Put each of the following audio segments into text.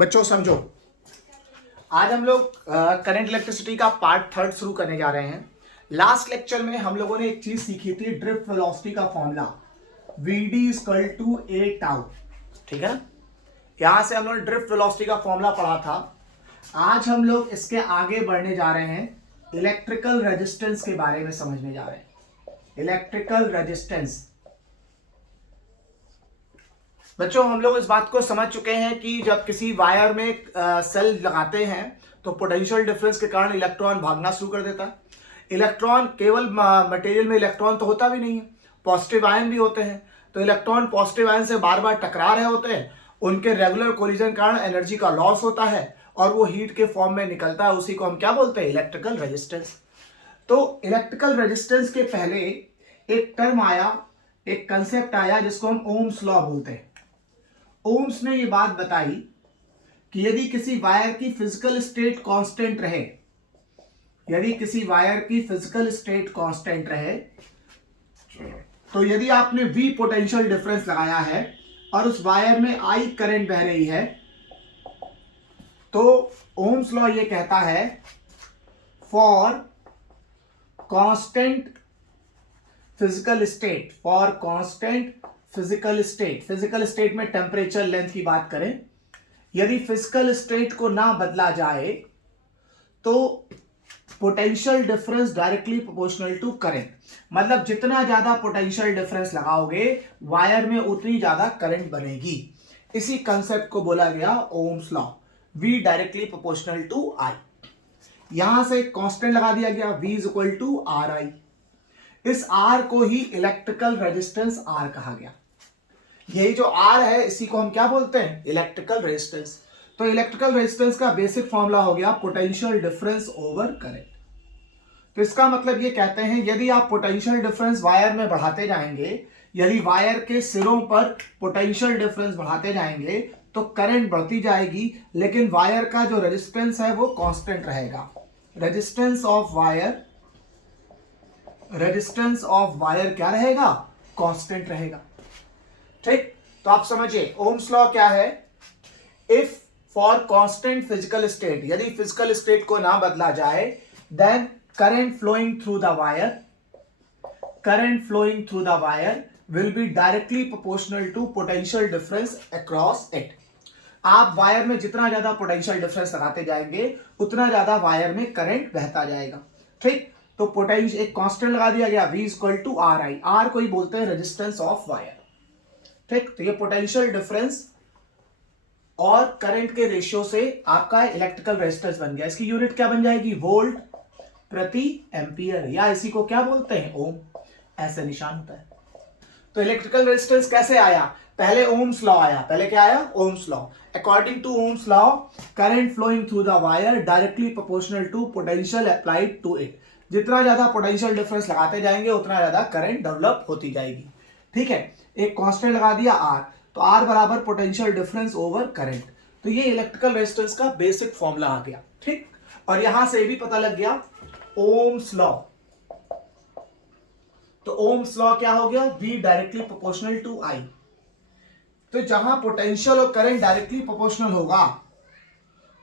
बच्चों समझो, आज हम लोग करंट इलेक्ट्रिसिटी का पार्ट थर्ड शुरू करने जा रहे हैं। लास्ट लेक्चर में हम लोगों ने एक चीज सीखी थी, ड्रिफ्ट वेलोसिटी का formula Vd equal to a tau. ठीक है ना, यहां से हम लोग ड्रिफ्ट वेलोसिटी का फॉर्मूला पढ़ा था। आज हम लोग इसके आगे बढ़ने जा रहे हैं, इलेक्ट्रिकल रेजिस्टेंस के बारे में समझने जा रहे हैं। इलेक्ट्रिकल रेजिस्टेंस बच्चों, हम लोग इस बात को समझ चुके हैं कि जब किसी वायर में सेल लगाते हैं तो पोटेंशियल डिफरेंस के कारण इलेक्ट्रॉन भागना शुरू कर देता है। इलेक्ट्रॉन केवल मटेरियल में इलेक्ट्रॉन तो होता भी नहीं है, पॉजिटिव आयन भी होते हैं। तो इलेक्ट्रॉन पॉजिटिव आयन से बार बार टकरा रहे होते हैं, उनके रेगुलर कोलिजन के कारण एनर्जी का लॉस होता है और वो हीट के फॉर्म में निकलता है। उसी को हम क्या बोलते हैं? Electrical resistance. तो इलेक्ट्रिकल रेजिस्टेंस के पहले एक टर्म आया, एक कंसेप्ट आया जिसको हम ओम्स लॉ बोलते हैं। ओम्स ने ये बात बताई कि यदि किसी वायर की फिजिकल स्टेट कांस्टेंट रहे, यदि किसी वायर की फिजिकल स्टेट कांस्टेंट रहे, तो यदि आपने V पोटेंशियल डिफरेंस लगाया है और उस वायर में I करंट बह रही है, तो ओम्स लॉ ये कहता है for constant physical state, for constant physical state, physical state में टेम्परेचर लेंथ की बात करें, यदि फिजिकल स्टेट को ना बदला जाए तो potential difference directly proportional to current. मतलब जितना ज्यादा पोटेंशियल डिफरेंस लगाओगे वायर में उतनी ज्यादा करंट बनेगी। इसी कंसेप्ट को बोला गया Ohm's law, V directly proportional to I। यहां से कांस्टेंट लगा दिया गया, V is equal to RI। इस R को ही इलेक्ट्रिकल रेजिस्टेंस R कहा गया। यही जो R है इसी को हम क्या बोलते हैं? Electrical resistance. तो इलेक्ट्रिकल रेजिस्टेंस का बेसिक फॉर्मूला हो गया पोटेंशियल डिफरेंस ओवर करंट। तो इसका मतलब ये कहते हैं, यदि आप पोटेंशियल डिफरेंस वायर में बढ़ाते जाएंगे, यदि वायर के सिरों पर पोटेंशियल डिफरेंस बढ़ाते जाएंगे तो करंट बढ़ती जाएगी, लेकिन वायर का जो रेजिस्टेंस है वो कांस्टेंट रहेगा। Resistance of wire, resistance of wire क्या रहेगा? कांस्टेंट रहेगा। ठीक, तो आप समझिए ओम्स लॉ क्या है। If for constant physical state, यदि फिजिकल स्टेट को ना बदला जाए, then current flowing through the wire, current flowing through the wire will be directly proportional to potential difference across it. आप वायर में जितना ज्यादा पोटेंशियल डिफरेंस लगाते जाएंगे उतना ज्यादा वायर में करंट बहता जाएगा। ठीक, तो पोटेंशियल एक कांस्टेंट लगा दिया गया, V equal to RI। R को ही बोलते हैं रेजिस्टेंस ऑफ वायर। ठीक, तो ये पोटेंशियल डिफरेंस और करंट के रेशियो से आपका इलेक्ट्रिकल रेजिस्टेंस बन गया। इसकी यूनिट क्या बन जाएगी? वोल्ट प्रति एम्पियर, या इसी को क्या बोलते हैं? ओम, ऐसे निशान होता है। तो इलेक्ट्रिकल रेजिस्टेंस कैसे आया? पहले ओम्स लॉ आया। पहले क्या आया? Ohm's law. According to Ohm's law, current flowing through the wire directly proportional to potential applied to it. जितना ज्यादा पोटेंशियल डिफरेंस लगाते जाएंगे उतना ज्यादा करंट डेवलप होती जाएगी। ठीक है, एक कांस्टेंट लगा दिया R, तो R बराबर पोटेंशियल डिफरेंस ओवर करंट। तो ये इलेक्ट्रिकल रेजिस्टेंस का बेसिक फॉर्मूला आ गया। ठीक, और यहां से भी पता लग गया ओम्स लॉ। तो ओम्स लॉ क्या हो गया? V directly proportional to I। तो जहां पोटेंशियल और करंट डायरेक्टली प्रोपोर्शनल होगा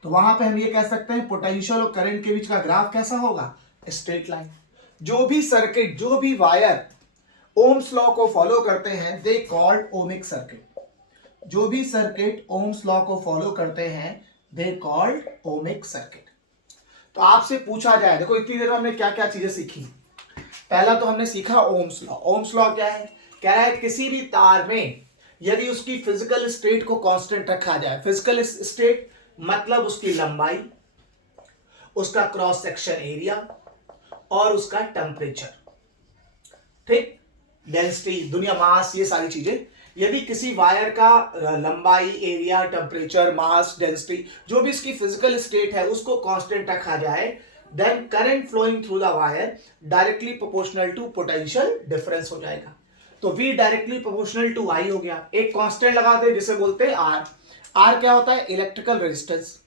तो वहां पे हम ये कह सकते हैं पोटेंशियल और करंट के बीच का ग्राफ कैसा होगा? Straight line. जो भी सर्किट, जो भी वायर ओम्स लॉ को फॉलो करते हैं, दे कॉल्ड ओमिक सर्किट। जो भी सर्किट ओम्स लॉ को फॉलो करते हैं, दे कॉल्ड ओमिक सर्किट। तो आपसे पूछा जाए, देखो इतनी देर में हमने क्या क्या चीजें सीखी। पहला तो हमने सीखा ओम्स लॉ। ओम्स लॉ क्या है? कह रहा है किसी भी तार में यदि उसकी फिजिकल स्टेट को कांस्टेंट रखा जाए, फिजिकल स्टेट मतलब उसकी लंबाई, उसका क्रॉस सेक्शन एरिया और उसका टेम्परेचर, ठीक, डेंसिटी, दुनिया, मास, ये सारी चीजें, यदि किसी वायर का लंबाई, एरिया, टेम्परेचर, मास, डेंसिटी, जो भी इसकी फिजिकल स्टेट है उसको कांस्टेंट रखा जाए, then current flowing through the wire directly proportional to potential difference हो जाएगा। तो V directly proportional to I हो गया। एक कांस्टेंट लगाते हैं जिसे बोलते हैं R। R क्या होता है? Electrical resistance.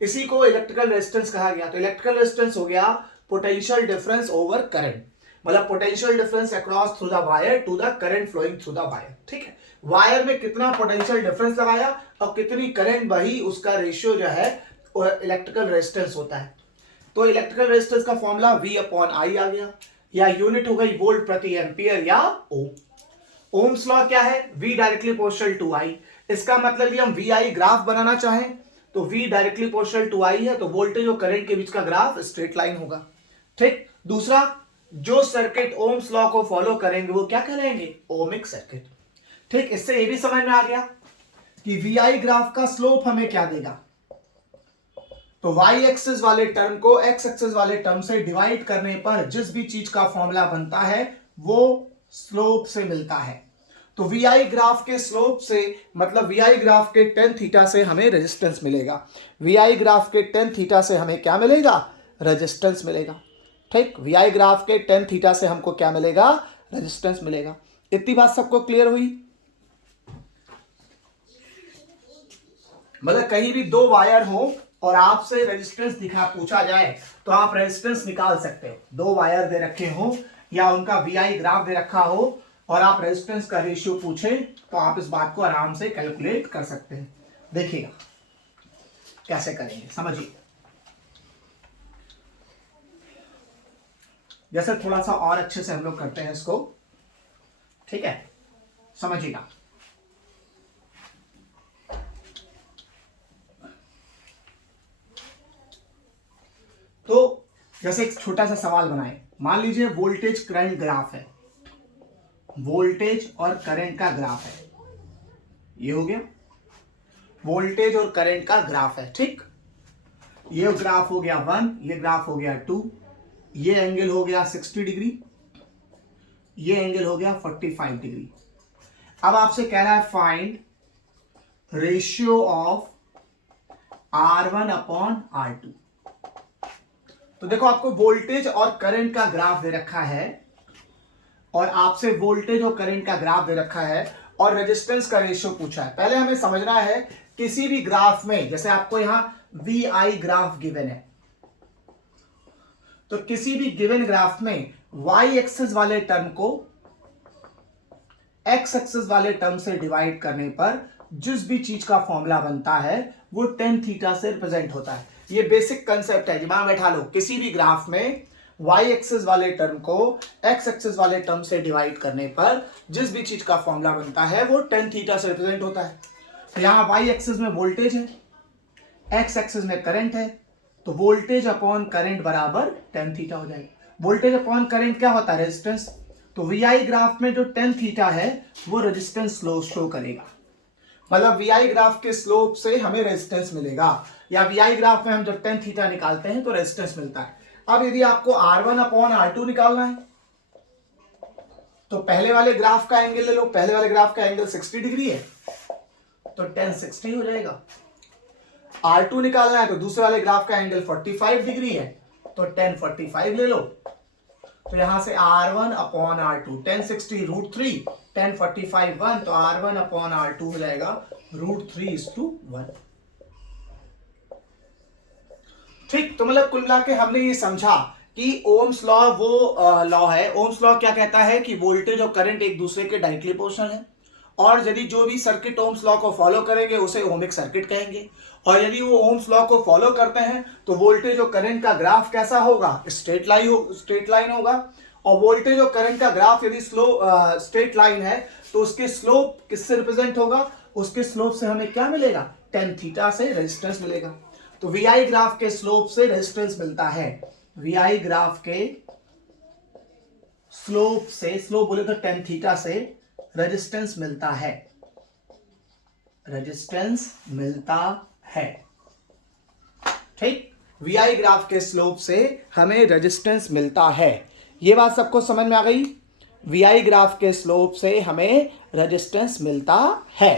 इसी को इलेक्ट्रिकल रेजिस्टेंस कहा गया। तो इलेक्ट्रिकल रेजिस्टेंस हो गया पोटेंशियल डिफरेंस ओवर करंट। मतलब potential difference across through the wire to the current flowing through the wire. ठीक है, वायर में कितना पोटेंशियल डिफरेंस लगाया और कितनी करंट बही, उसका रेशियो जो है इलेक्ट्रिकल रेजिस्टेंस होता है। तो इलेक्ट्रिकल रेजिस्टेंस का फॉर्मूला V अपॉन I आ गया, या यूनिट हो गई वोल्ट प्रति एम्पियर या ओम। ओम्स लॉ क्या है? V directly proportional to I। इसका मतलब कि हम VI ग्राफ बनाना चाहें तो V directly proportional to I है, तो वोल्टेज और करंट के बीच का ग्राफ स्ट्रेट लाइन होगा। ठीक, दूसरा, जो सर्किट ओम्स लॉ को फॉलो करेंगे वो क्या कहलाएंगे? Ohmic circuit. ठीक, इससे ये भी समझ में आ गया कि VI ग्राफ का स्लोप हमें क्या देगा। तो y एक्सिस वाले टर्म को x एक्सिस वाले टर्म से डिवाइड करने पर जिस भी चीज का फॉर्मूला बनता है वो स्लोप से मिलता है। तो VI ग्राफ के स्लोप से मतलब VI ग्राफ के tan थीटा से हमें रेजिस्टेंस मिलेगा। VI ग्राफ के tan थीटा से हमें क्या मिलेगा? रेजिस्टेंस मिलेगा। ठीक, VI ग्राफ के tan थीटा से हमको क्या मिलेगा? रेजिस्टेंस मिलेगा। इतनी बात सबको क्लियर हुई? मतलब कहीं भी दो वायर हो और आपसे रेजिस्टेंस दिखा पूछा जाए तो आप रेजिस्टेंस निकाल सकते हो। दो वायर दे रखे हो या उनका VI ग्राफ दे रखा हो और आप रेजिस्टेंस का रेशियो पूछे तो आप इस बात को आराम से कैलकुलेट कर सकते हैं। देखिएगा कैसे करेंगे, समझिए। जैसे थोड़ा सा और अच्छे से हम लोग करते हैं इसको, ठीक है, समझिएगा। तो जैसे एक छोटा सा सवाल बनाए, मान लीजिए वोल्टेज करंट ग्राफ है, वोल्टेज और करंट का ग्राफ है, ये हो गया वोल्टेज और करंट का ग्राफ है। ठीक, ये ग्राफ हो गया 1, ये ग्राफ हो गया 2, ये एंगल हो गया 60 डिग्री, ये एंगल हो गया 45 डिग्री। अब आपसे कह रहा है find ratio of R1 upon R2। तो देखो आपको वोल्टेज और करंट का ग्राफ दे रखा है और आपसे वोल्टेज और करंट का ग्राफ दे रखा है और रेजिस्टेंस का रेशियो पूछा है। पहले हमें समझना है किसी भी ग्राफ में, जैसे आपको यहां VI ग्राफ गिवन है, तो किसी भी गिवन ग्राफ में y एक्सिस वाले टर्म को x एक्सिस वाले टर्म से डिवाइड करने पर जिस भी चीज का फॉर्मूला बनता है वो tan थीटा से रिप्रेजेंट होता है। ये बेसिक कंसेप्ट है, दिमाग में बैठा लो। किसी भी ग्राफ में y एक्सिस वाले टर्म को x एक्सिस वाले टर्म से डिवाइड करने पर जिस भी चीज का फॉर्मूला बनता है वो tan थीटा से रिप्रेजेंट होता है। तो यहां y एक्सिस में वोल्टेज है, x एक्सिस में करंट है, तो वोल्टेज अपॉन करंट बराबर tan थीटा हो जाएगा। वोल्टेज अपॉन करंट क्या होता है? रेजिस्टेंस। तो VI ग्राफ में जो tan थीटा है वो रेजिस्टेंस शो करेगा। मतलब VI ग्राफ के स्लोप से हमें रेजिस्टेंस मिलेगा, या VI ग्राफ में हम जब tan थीटा निकालते हैं तो रेजिस्टेंस मिलता है। अब यदि आपको R1 अपॉन R2 निकालना है तो पहले वाले ग्राफ का एंगल ले लो। पहले वाले ग्राफ का एंगल 60 डिग्री है तो tan 60 हो जाएगा। R2 निकालना है तो दूसरे वाले ग्राफ का एंगल 45 डिग्री है तो tan 45 ले लो। तो यहां से R1 upon R2, tan 60 √3, tan 45 1, तो R1 अपॉन R2 हो जाएगा √3:1। ठीक, तो मतलब कुल मिला के हमने ये समझा कि ओम्स लॉ वो लॉ है। ओम्स लॉ क्या कहता है कि वोल्टेज और करंट एक दूसरे के डायरेक्टली प्रोपोर्शनल है, और यदि जो भी सर्किट ओम्स लॉ को फॉलो करेंगे उसे ओमिक सर्किट कहेंगे, और यदि वो ओम्स लॉ को फॉलो करते हैं तो वोल्टेज और करंट का ग्राफ कैसा होगा? स्ट्रेट लाइन होगा। और वोल्टेज और करंट का ग्राफ यदि स्ट्रेट लाइन है तो उसके स्लोप किससे रिप्रेजेंट होगा? उसके स्लोप से हमें क्या मिलेगा? tan थीटा से रेजिस्टेंस मिलेगा। तो VI ग्राफ के स्लोप से रेजिस्टेंस मिलता है। VI ग्राफ के स्लोप से, स्लोप बोले तो tan थीटा से रेजिस्टेंस मिलता है, रेजिस्टेंस मिलता है। ठीक, VI ग्राफ के स्लोप से हमें रेजिस्टेंस मिलता है। ये बात सबको समझ में आ गई? VI ग्राफ के स्लोप से हमें रेजिस्टेंस मिलता है।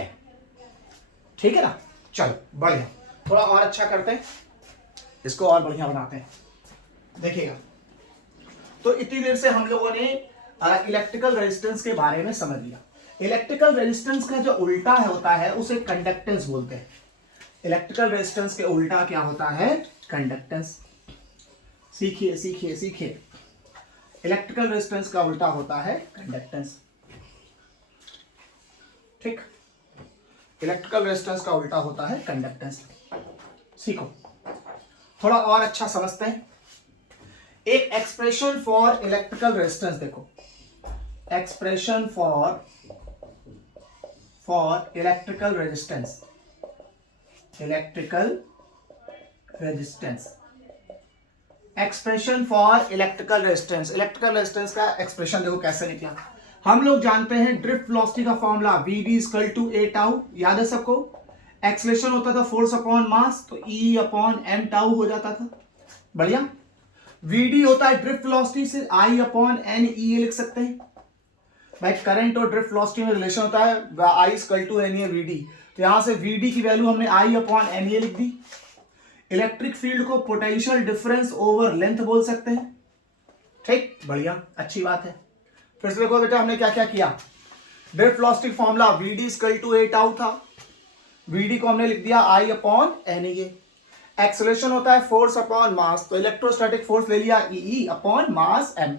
ठीक है ना? चलो बढ़िया, थोड़ा और अच्छा करते हैं, इसको और बढ़िया बनाते हैं। देखिएगा, तो इतनी देर से हम लोगों ने इलेक्ट्रिकल रेजिस्टेंस के बारे में समझ लिया। इलेक्ट्रिकल रेजिस्टेंस का जो उल्टा होता है उसे कंडक्टेंस बोलते हैं। इलेक्ट्रिकल रेजिस्टेंस के उल्टा क्या होता है? कंडक्टेंस। सीखिए सीखिए सीखिए। इलेक्ट्रिकल रेजिस्टेंस का उल्टा होता है कंडक्टेंस। ठीक, इलेक्ट्रिकल रेजिस्टेंस का उल्टा होता है कंडक्टेंस। सीखो, थोड़ा और अच्छा समझते हैं। एक एक्सप्रेशन फॉर इलेक्ट्रिकल रेजिस्टेंस देखो, expression for electrical resistance, electrical resistance, expression for electrical resistance. Electrical resistance का एक्सप्रेशन देखो कैसे निकला। हम लोग जानते हैं ड्रिफ्ट वेलोसिटी का formula Vd equal to a tau, याद है सबको। एक्सेलरेशन होता था फोर्स अपॉन मास, तो E अपॉन m टाउ हो जाता था। बढ़िया। Vd होता है ड्रिफ्ट वेलोसिटी से I अपॉन n E लिख सकते हैं भाई। करंट और ड्रिफ्ट वेलोसिटी में रिलेशन होता है I equal to n Vd, तो यहां से Vd की वैल्यू हमने I अपॉन n लिख दी। इलेक्ट्रिक फील्ड को पोटेंशियल डिफरेंस ओवर लेंथ बोल सकते हैं। ठीक, बढ़िया, अच्छी बात है। फिर से देखो बेटा हमने क्या क्या किया। Drift velocity formula Vd equal to a tau था, Vd को हमने लिख दिया I upon n A. Acceleration होता है फोर्स अपॉन मास, तो इलेक्ट्रोस्टैटिक फोर्स ले लिया E अपॉन मास m।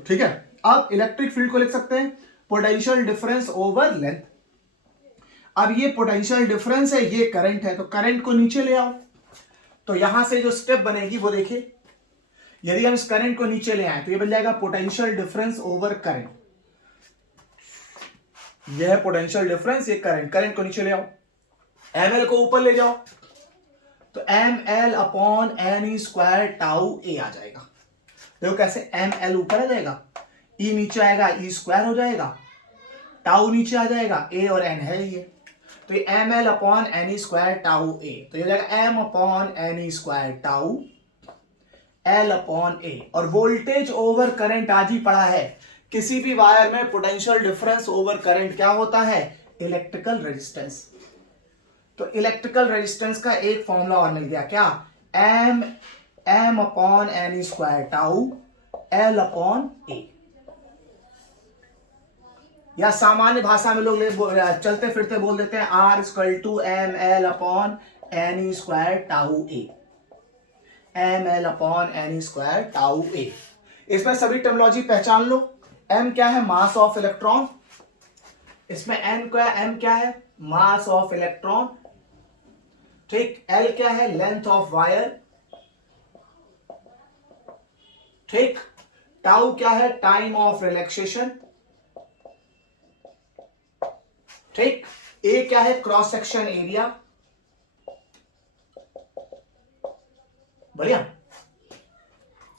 ठीक है, अब इलेक्ट्रिक फील्ड को लिख सकते हैं पोटेंशियल डिफरेंस ओवर लेंथ। अब ये पोटेंशियल डिफरेंस है, ये करंट है, तो करंट को नीचे ले आओ। तो यहां से जो स्टेप बनेगी वो देखिए, यदि हम इस करंट को नीचे ले आए तो ये बन जाएगा पोटेंशियल डिफरेंस ओवर करंट। यह है पोटेंशियल डिफरेंस, ये करंट, करंट को नीचे ले आओ। ml को ऊपर ले जाओ, तो ml upon n square tau a आ जाएगा। देखो कैसे, ml ऊपर आ जाएगा, e नीचे आएगा, e स्क्वायर हो जाएगा, टाउ नीचे आ जाएगा, a और n है ये, तो ये ml upon n square tau a, तो ये जाएगा m upon n square tau L upon A। और वोल्टेज ओवर करंट आज ही पढ़ा है, किसी भी वायर में पोटेंशियल डिफरेंस ओवर करंट क्या होता है, इलेक्ट्रिकल रेजिस्टेंस। तो इलेक्ट्रिकल रेजिस्टेंस का एक फॉर्मूला और मिल गया, क्या, m upon n square tau L upon A। या सामान्य भाषा में लोग चलते फिरते बोल देते हैं R equal to M L upon n square tau A, ml upon n square tau a। इसमें सभी टर्मिनोलॉजी पहचान लो। m क्या है, मास ऑफ इलेक्ट्रॉन, इसमें n m क्या है, मास ऑफ इलेक्ट्रॉन। ठीक, l क्या है, लेंथ ऑफ वायर। ठीक, टाउ क्या है, टाइम ऑफ रिलैक्सेशन। ठीक, a क्या है, क्रॉस सेक्शन एरिया। बढ़िया,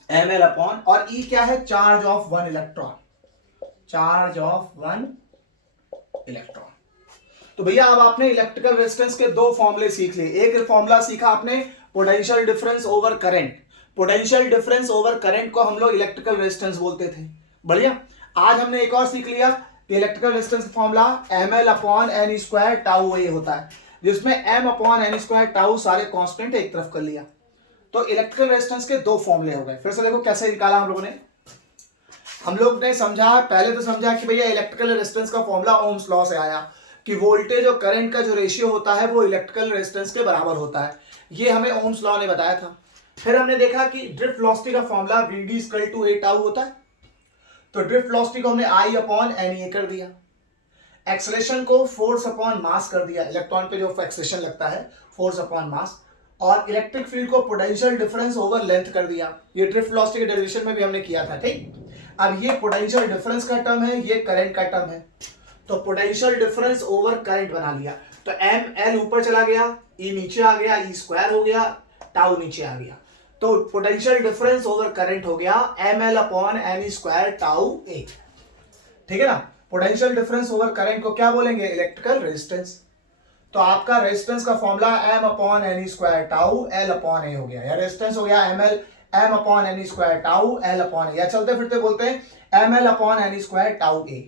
ml अपॉन, और E क्या है, charge of one electron, charge of one electron. तो भैया अब आपने इलेक्ट्रिकल रेजिस्टेंस के दो फॉर्मूले सीख लिए। एक फॉर्मूला सीखा आपने potential difference over current, potential difference over current को हम लोग इलेक्ट्रिकल रेजिस्टेंस बोलते थे। बढ़िया, आज हमने एक और सीख लिया कि electrical resistance formula ml upon n square tau a होता है, जिसमें m upon n square tau सारे कांस्टेंट एक तरफ कर लिया। तो इलेक्ट्रिकल रेजिस्टेंस के दो फॉर्मूले हो गए। फिर से देखो कैसे निकाला हम लोगों ने समझा, पहले तो समझा कि भैया इलेक्ट्रिकल रेजिस्टेंस का फॉर्मूला ओम्स लॉ से आया कि वोल्टेज और करंट का जो रेशियो होता है वो इलेक्ट्रिकल रेजिस्टेंस के बराबर होता है, ये हमें ओम्स लॉ ने बताया था। फिर हमने देखा कि ड्रिफ्ट वेलोसिटी का formula Vd equal to a tau होता है, तो ड्रिफ्ट वेलोसिटी को हमने I अपॉन n कर दिया। एक्सेलरेशन को फोर्स अपॉन मास कर दिया, इलेक्ट्रॉन पे जो एक्सेलरेशन लगता है फोर्स अपॉन मास। और इलेक्ट्रिक फील्ड को पोटेंशियल डिफरेंस ओवर लेंथ कर दिया, ये ड्रिफ्ट वेलोसिटी के डेरिवेशन में भी हमने किया था। ठीक, अब ये पोटेंशियल डिफरेंस का टर्म है, ये करंट का टर्म है, तो पोटेंशियल डिफरेंस ओवर करंट बना लिया। तो ml ऊपर चला गया, E नीचे आ गया, E स्क्वायर हो गया, टाउ नीचे आ गया, तो पोटेंशियल डिफरेंस ओवर करंट हो गया ml upon n square tau a। ठीक है ना, पोटेंशियल डिफरेंस ओवर करंट को क्या बोलेंगे, इलेक्ट्रिकल रेजिस्टेंस। तो आपका रेजिस्टेंस का formula m upon n square tau L upon a हो गया, या रेजिस्टेंस हो गया m upon n square tau L upon a, या चलते फिरते बोलते हैं ml upon n square tau a।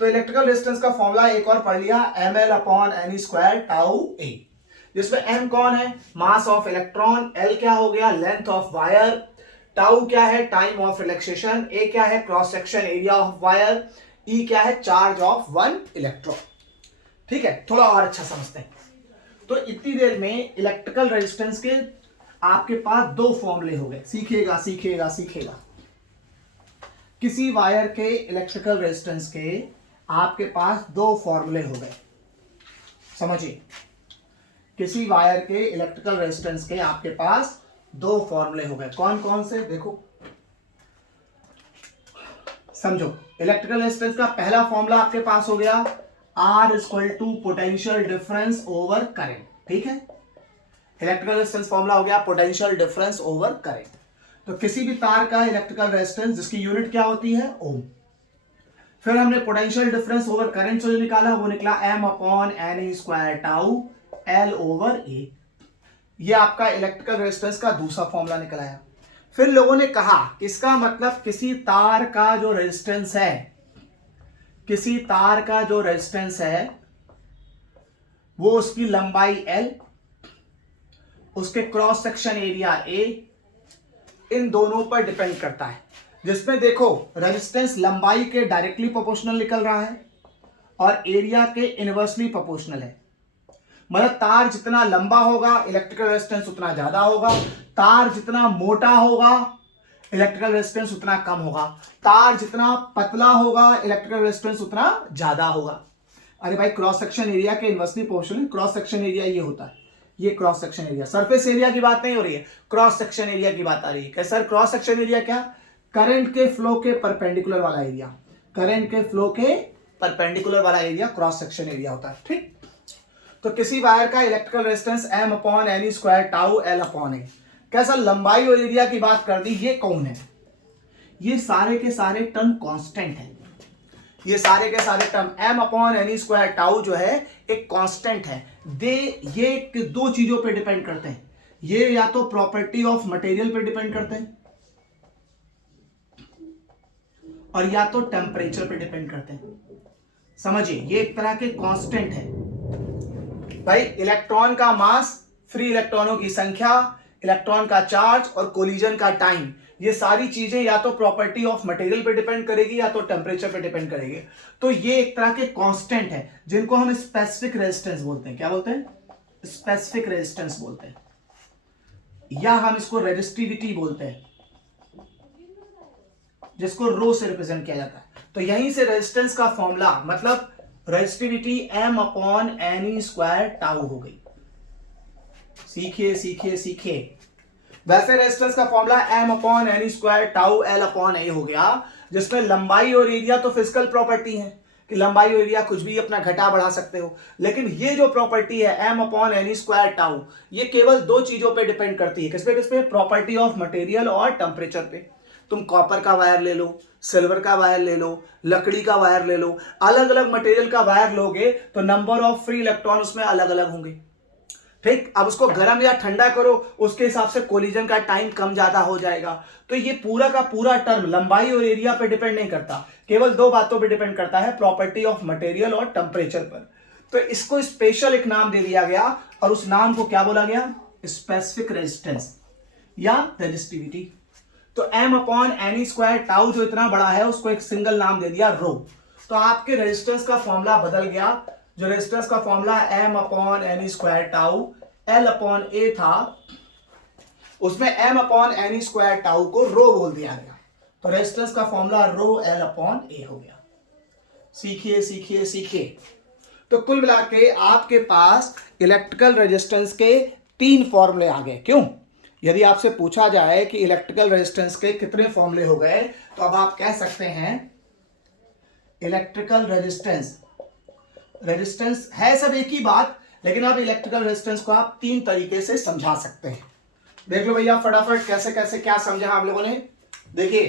तो इलेक्ट्रिकल रेजिस्टेंस का फॉर्मूला एक और पढ़ लिया, ml upon n square tau a, जिसमें m कौन है, मास ऑफ इलेक्ट्रॉन, l क्या हो गया, लेंथ ऑफ वायर, टाउ क्या है, टाइम ऑफ रिलैक्सेशन, a क्या है, cross section area of wire, E क्या है, चार्ज ऑफ वन इलेक्ट्रॉन। ठीक है, थोड़ा और अच्छा समझते हैं। तो इतनी देर में इलेक्ट्रिकल रेजिस्टेंस के आपके पास दो फॉर्मूले हो गए, सीखेगा सीखेगा सीखेगा। किसी वायर के इलेक्ट्रिकल रेजिस्टेंस के आपके पास दो फॉर्मूले हो गए, समझिए, किसी वायर के इलेक्ट्रिकल रेजिस्टेंस के आपके पास दो फॉर्मूले हो गए। कौन कौन से, देखो समझो। इलेक्ट्रिकल रेजिस्टेंस का पहला फॉर्मूला आपके पास हो गया R equal to potential difference over current, ठीक है। इलेक्ट्रिकल रेजिस्टेंस फॉर्मूला हो गया पोटेंशियल डिफरेंस ओवर करंट। तो किसी भी तार का इलेक्ट्रिकल रेजिस्टेंस जिसकी यूनिट क्या होती है, ओम। फिर हमने पोटेंशियल डिफरेंस ओवर करंट से जो निकाला वो निकला M upon NE square tau L over A। ये आपका इलेक्ट्रिकल रेजिस्टेंस का दूसरा फॉर्मूला निकल आया। फिर लोगों ने कहा इसका मतलब किसी तार का जो रेजिस्टेंस है, किसी तार का जो रेजिस्टेंस है वो उसकी लंबाई L, उसके क्रॉस सेक्शन एरिया A, इन दोनों पर डिपेंड करता है। जिसमें देखो रेजिस्टेंस लंबाई के डायरेक्टली प्रोपोर्शनल निकल रहा है और एरिया के इनवर्सली प्रोपोर्शनल है। मतलब तार जितना लंबा होगा इलेक्ट्रिकल रेजिस्टेंस उतना ज्यादा होगा, तार जितना मोटा होगा इलेक्ट्रिकल रेजिस्टेंस उतना कम होगा, तार जितना पतला होगा इलेक्ट्रिकल रेजिस्टेंस उतना ज्यादा होगा। अरे भाई क्रॉस सेक्शन एरिया के inversely proportional, cross section area ये होता है, ये cross section area, surface area की बात नहीं हो रही है, क्रॉस सेक्शन एरिया की बात आ रही है। क्या सर क्रॉस सेक्शन एरिया क्या, करंट के फ्लो के परपेंडिकुलर वाला एरिया, करंट के फ्लो के परपेंडिकुलर वाला एरिया क्रॉस सेक्शन एरिया होता है, ठीक। तो किसी वायर का electrical resistance M upon NE square tau L upon A। कैसा लंबाई और एरिया की बात कर दी, ये कौन है, ये सारे के सारे टर्म कांस्टेंट है, ये सारे के सारे term M upon NE square tau जो है एक कांस्टेंट है। ये दो चीजों पे डिपेंड करते हैं, ये या तो प्रॉपर्टी ऑफ मटेरियल पे डिपेंड करते हैं और या तो टेम्परेचर पे डिपेंड करते हैं। समझिए ये एक तरह के कांस्टेंट है भाई। इलेक्ट्रॉन का मास, फ्री इलेक्ट्रॉनों की संख्या, इलेक्ट्रॉन का चार्ज और कोलिजन का टाइम, ये सारी चीजें या तो प्रॉपर्टी ऑफ मटेरियल पे डिपेंड करेगी या तो टेम्परेचर पे डिपेंड करेगी। तो ये एक तरह के कांस्टेंट है जिनको हम स्पेसिफिक रेजिस्टेंस बोलते हैं। क्या बोलते हैं, स्पेसिफिक रेजिस्टेंस बोलते हैं, या हम इसको रेजिस्टिविटी बोलते हैं, जिसको रो से रिप्रेजेंट किया जाता है। तो यहीं से रेजिस्टेंस का फॉर्मूला मतलब resistivity M upon NE square tau हो गई। सीखिए सीखिए सीखिए। वैसे रेजिस्टेंस का formula M upon NE square tau L upon A हो गया, जिसमें लंबाई और एरिया तो फिजिकल प्रॉपर्टी है कि लंबाई और एरिया कुछ भी अपना घटा बढ़ा सकते हो, लेकिन ये जो प्रॉपर्टी है M upon NE square tau, ये केवल दो चीजों पे डिपेंड करती है। किस पे, प्रॉपर्टी ऑफ मटेरियल और टेम्परेचर पे। तुम कॉपर का वायर ले लो, सिल्वर का वायर ले लो, लकड़ी का वायर ले लो, अलग अलग मटेरियल का वायर लोगे तो नंबर ऑफ फ्री इलेक्ट्रॉन उसमें अलग अलग होंगे, ठीक। अब उसको गर्म या ठंडा करो, उसके हिसाब से कोलिजन का टाइम कम ज्यादा हो जाएगा। तो ये पूरा का पूरा टर्म लंबाई और एरिया पे डिपेंड नहीं करता, केवल दो बातों पे डिपेंड करता है, प्रॉपर्टी ऑफ मटेरियल और टेम्परेचर पर। तो इसको स्पेशल एक नाम दे दिया गया और उस नाम को क्या बोला गया, स्पेसिफिक रेजिस्टेंस या रेजिस्टिविटी। तो M upon NE square tau जो इतना बड़ा है उसको एक सिंगल नाम दे दिया रो। तो आपके रेजिस्टेंस का फॉर्मूला बदल गया। जो रेजिस्टेंस का formula M upon NE square tau L upon A था, उसमें M upon NE square tau को रो बोल दिया गया। तो रेजिस्टेंस का formula rho L upon A हो गया। सीखिए सीखिए सीखिए। तो कुल मिला के आपके पास इलेक्ट्रिकल रेजिस्टेंस के तीन फॉर्मूले आ गए। क्यों, यदि आपसे पूछा जाए कि इलेक्ट्रिकल रेजिस्टेंस के कितने फॉर्मूले हो गए, तो अब आप कह सकते हैं इलेक्ट्रिकल रेजिस्टेंस, रेजिस्टेंस है सब एक ही बात, लेकिन अब इलेक्ट्रिकल रेजिस्टेंस को आप तीन तरीके से समझा सकते हैं। देख लो भैया फटाफट कैसे कैसे क्या समझा आप लोगों ने। देखिए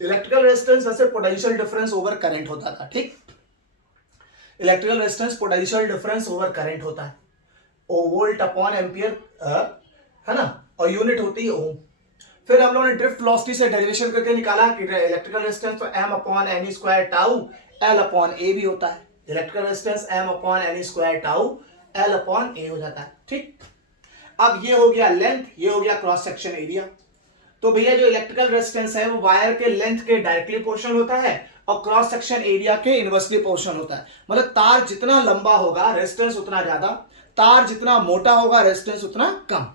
इलेक्ट्रिकल रेजिस्टेंस वैसे पोटेंशियल डिफरेंस ओवर करंट होता था, ठीक। Electrical resistance potential difference over current होता है, वोल्ट अपॉन एम्पियर है ना, और यूनिट होती है ओम। फिर हम लोगों ने ड्रिफ्ट वेलोसिटी से डेरिवेशन करके निकाला कि इलेक्ट्रिकल रेजिस्टेंस तो M upon NE square tau L upon A भी होता है। Electrical resistance M upon NE square tau L upon A हो जाता है, ठीक। अब ये हो गया लेंथ, ये हो गया क्रॉस सेक्शन एरिया। तो भैया जो इलेक्ट्रिकल रेजिस्टेंस है वो वायर के लेंथ के डायरेक्टली प्रोपोर्शनल होता है और क्रॉस सेक्शन एरिया के इनवर्सली प्रोपोर्शनल होता है। मतलब तार जितना लंबा होगा रेजिस्टेंस उतना ज्यादा, तार जितना मोटा होगा रेजिस्टेंस उतना कम।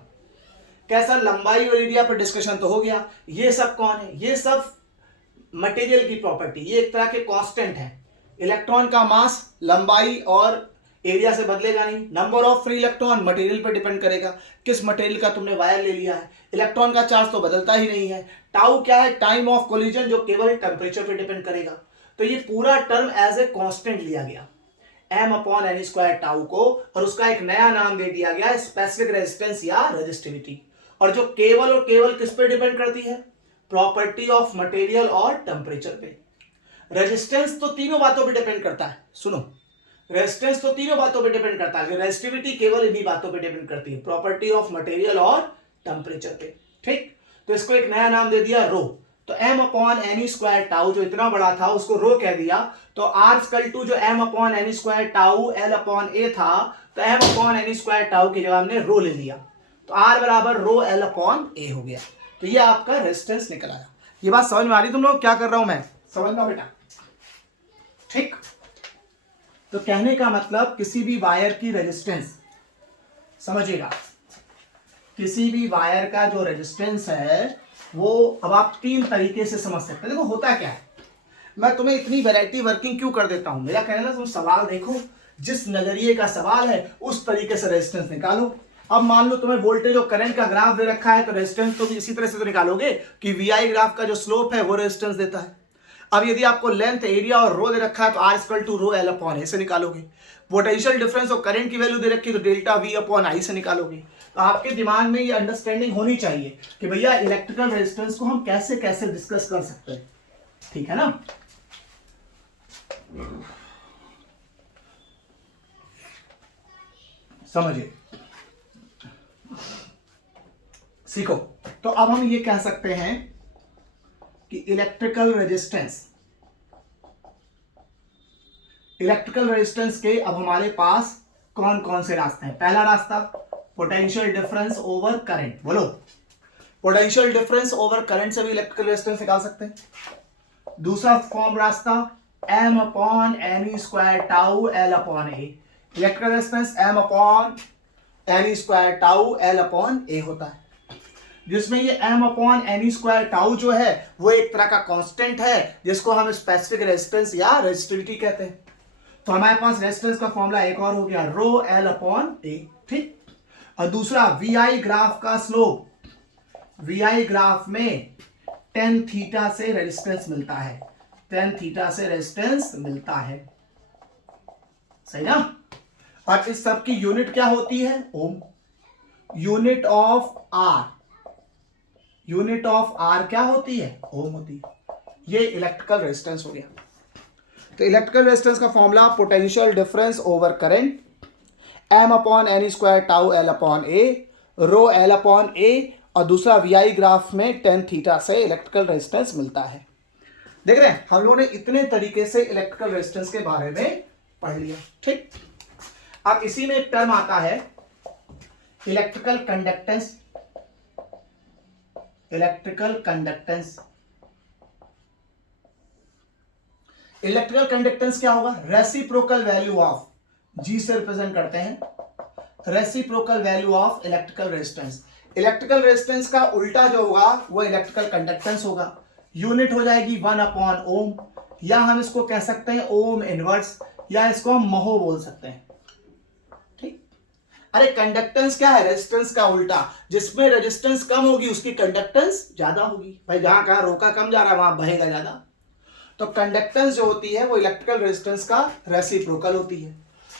कैसा, लंबाई और एरिया पर डिस्कशन तो हो गया। ये सब कौन है, ये सब मटेरियल की प्रॉपर्टी, ये एक तरह के कांस्टेंट है। इलेक्ट्रॉन का मास लंबाई और एरिया से बदलेगा नहीं। Number of free electron material पर डिपेंड करेगा, किस मटेरियल का तुमने वायर ले लिया है। इलेक्ट्रॉन का चार्ज तो बदलता ही नहीं है। टाउ क्या है, टाइम ऑफ कोलिजन, जो केवल टेम्परेचर पर डिपेंड करेगा। तो ये पूरा टर्म एज ए कांस्टेंट लिया गया m upon N square tau को, और उसका एक नया नाम दे दिया गया स्पेसिफिक रेजिस्टेंस या रेजिस्टिविटी, और जो केवल और केवल किस पे डिपेंड करती है, प्रॉपर्टी ऑफ मटेरियल और टेम्परेचर पे। रेजिस्टेंस तो तीनों बातों पे डिपेंड करता है, सुनो, रेजिस्टेंस तो तीनों बातों पे डिपेंड करता है, रेजिस्टिविटी केवल इन्हीं बातों पे डिपेंड करती है, प्रॉपर्टी ऑफ मटेरियल और टेम्परेचर पे। ठीक, तो इसको एक नया नाम दे दिया रो। तो m upon N square tau जो इतना बड़ा था उसको रो कह दिया। तो r स्क्वायर टू जो m upon N square tau l upon a था, तो m upon N square tau की जगह हमने रो ले लिया, तो r बराबर रो l अपॉन a हो गया। तो ये आपका रेजिस्टेंस निकल आया। ये बात समझ में आ रही तुम लोग क्या कर रहा हूं मैं, समझना बेटा। ठीक, तो कहने का मतलब किसी भी वायर की रेजिस्टेंस, समझिएगा, किसी भी वायर का जो रेजिस्टेंस है वो अब आप तीन तरीके से समझ सकते हैं। देखो होता क्या है, मैं तुम्हें इतनी वैरायटी वर्किंग क्यों कर देता हूं, मेरा कहना है तुम सवाल देखो, जिस नजरिए का सवाल है उस तरीके से रेजिस्टेंस निकालो। अब मान लो तुम्हें वोल्टेज और करंट का ग्राफ दे रखा है, तो रेजिस्टेंस तो भी इसी तरह से तो निकालोगे कि वी ग्राफ का जो स्लोप है वो रेजिस्टेंस देता है। अब यदि आपको लेंथ, एरिया और रो दे रखा है तो R equal to rho L upon A से निकालोगे। पोटेंशियल डिफरेंस और करंट की वैल्यू दे रखी है तो डेल्टा वी अपॉन आई से निकालोगे। तो आपके दिमाग में ये अंडरस्टैंडिंग होनी चाहिए कि भैया इलेक्ट्रिकल रेजिस्टेंस को हम कैसे कैसे डिस्कस कर सकते हैं, ठीक है ना। समझिए, सीखो। तो अब हम ये कह सकते हैं कि इलेक्ट्रिकल रेजिस्टेंस के अब हमारे पास कौन कौन से रास्ते हैं। पहला रास्ता पोटेंशियल डिफरेंस ओवर करंट, बोलो, पोटेंशियल डिफरेंस ओवर करंट से भी इलेक्ट्रिकल रेजिस्टेंस निकाल सकते हैं। दूसरा फॉर्म रास्ता m upon N square tau L upon A, electrical resistance m upon N square tau L upon A होता है, जिसमें ये m upon N square tau जो है वो एक तरह का कांस्टेंट है जिसको हम स्पेसिफिक रेजिस्टेंस या रेजिस्टिविटी कहते हैं। तो हमारे पास रेजिस्टेंस का फॉर्मूला एक और हो गया रो एल अपॉन ए, ठीक। और दूसरा वी आई ग्राफ का स्लोप, वी आई ग्राफ में टेन थीटा से रेजिस्टेंस मिलता है, टेन थीटा से रेजिस्टेंस मिलता है, सही ना। और इस सब की यूनिट क्या होती है, ohm. Unit of R, unit of R क्या होती है, ओम होती है। ये इलेक्ट्रिकल रेजिस्टेंस हो गया। तो इलेक्ट्रिकल रेजिस्टेंस का formula potential difference over current, m upon N square tau L upon A, rho L upon A, और दूसरा वी आई ग्राफ में टेन थीटा से इलेक्ट्रिकल रेजिस्टेंस मिलता है। देख रहे हैं, हम लोगों ने इतने तरीके से इलेक्ट्रिकल रेजिस्टेंस के बारे में पढ़ लिया, ठीक। अब इसी में एक टर्म आता है electrical conductance, electrical conductance. Electrical conductance क्या होगा, रेसिप्रोकल वैल्यू ऑफ, जी से रिप्रेजेंट करते हैं, reciprocal value of electrical resistance. Electrical resistance का उल्टा जो होगा वो इलेक्ट्रिकल कंडक्टेंस होगा। यूनिट हो जाएगी 1 अपॉन ओम, या हम इसको कह सकते हैं ओम इनवर्स, या इसको हम महो बोल सकते हैं, ठीक। अरे कंडक्टेंस क्या है, रेजिस्टेंस का उल्टा, जिसमें रेजिस्टेंस कम होगी उसकी कंडक्टेंस ज्यादा होगी। भाई जहां कहां रोका कम जा रहा है वहां बहेगा ज्यादा। तो कंडक्टेंस जो होती है वो इलेक्ट्रिकल रेजिस्टेंस का रेसिप्रोकल होती है।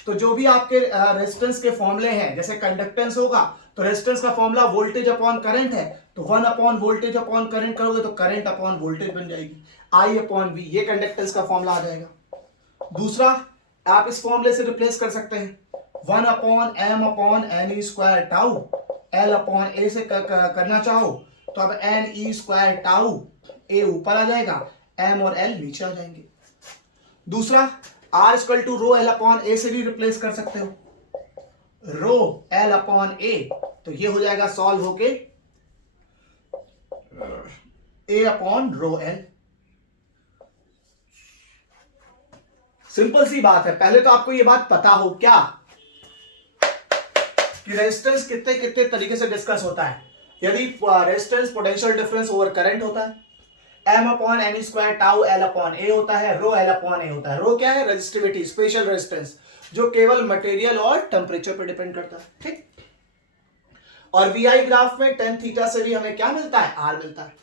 तो जो भी आपके रेजिस्टेंस के फॉर्मूले हैं, जैसे कंडक्टेंस होगा तो रेजिस्टेंस का फॉर्मूला वोल्टेज अपॉन करंट है, तो 1 अपॉन वोल्टेज अपॉन करंट करोगे तो करंट अपॉन वोल्टेज बन जाएगी, I अपॉन V, ये कंडक्टेंस का फॉर्मूला आ जाएगा। दूसरा आप इस फॉर्मूले से रिप्लेस कर सकते हैं 1 upon m upon N square tau L upon A से करना चाहो तो अब N E square tau A ऊपर आ जाएगा, m और l नीचे आ जाएंगे। दूसरा r equal to rho L upon A से भी रिप्लेस कर सकते हो, रो एल अपॉन ए, तो ये हो जाएगा सॉल्व होके a upon rho L. Simple सी बात है। पहले तो आपको ये बात पता हो क्या कि रेजिस्टेंस कितने कितने तरीके से डिस्कस होता है। यदि resistance potential difference over current होता है, m upon N square tau L upon A होता है, रो एल अपॉन ए होता है। रो क्या है? रेजिस्टिविटी, स्पेशल रेजिस्टेंस, जो केवल मटेरियल और टेम्परेचर पर डिपेंड करता है। ठीक, और वीआई ग्राफ में टेन थीटा से भी हमें क्या मिलता है? आर मिलता है।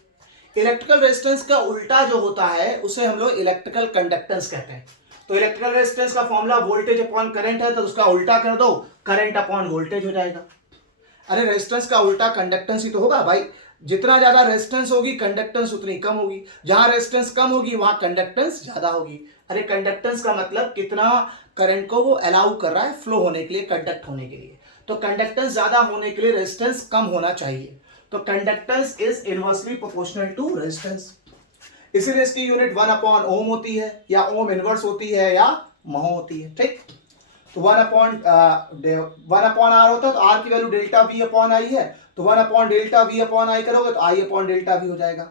इलेक्ट्रिकल रेजिस्टेंस का उल्टा जो होता है उसे हम लोग इलेक्ट्रिकल कंडक्टेंस कहते हैं। तो इलेक्ट्रिकल रेजिस्टेंस का फॉर्मूला वोल्टेज अपॉन करंट है, तो उसका उल्टा कर दो, करंट अपॉन वोल्टेज हो जाएगा। अरे रेजिस्टेंस का उल्टा कंडक्टेंस ही तो होगा भाई। जितना ज्यादा रेजिस्टेंस होगी कंडक्टेंस उतनी कम होगी, जहां रेजिस्टेंस कम होगी वहां कंडक्टेंस ज्यादा होगी। अरे कंडक्टेंस का मतलब कितना करंट को वो अलाउ कर रहा है फ्लो होने के लिए, कंडक्ट होने के लिए। तो कंडक्टेंस ज्यादा होने के लिए रेजिस्टेंस कम होना चाहिए। तो conductance is inversely proportional to resistance. इसीलिए इसकी यूनिट 1 अपॉन ओम होती है, या ओम इनवर्स होती है, या महो होती है। ठीक, तो 1 अपॉन आर होता है, तो आर की वैल्यू डेल्टा वी अपॉन आई है, तो 1 अपॉन डेल्टा वी अपॉन आई करोगे तो आई अपॉन डेल्टा वी हो जाएगा।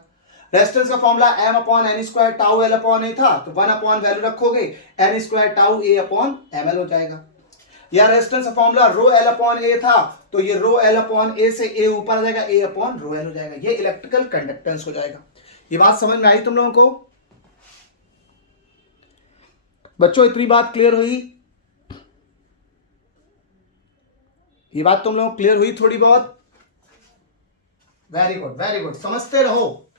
रेजिस्टेंस का formula M upon N square tau L upon A था, तो 1 अपॉन वैल्यू रखोगे N square tau A upon M L हो जाएगा। या रेजिस्टेंस का formula rho L upon A था, तो ये रो एल अपॉन ए से ए ऊपर आ जाएगा, ए अपॉन रो एल हो जाएगा। ये इलेक्ट्रिकल कंडक्टेंस हो जाएगा। ये बात समझ में आई तुम लोगों को? बच्चों इतनी बात क्लियर हुई? ये बात तुम लोग क्लियर हुई थोड़ी बहुत? वेरी गुड, वेरी गुड, समझते रहो।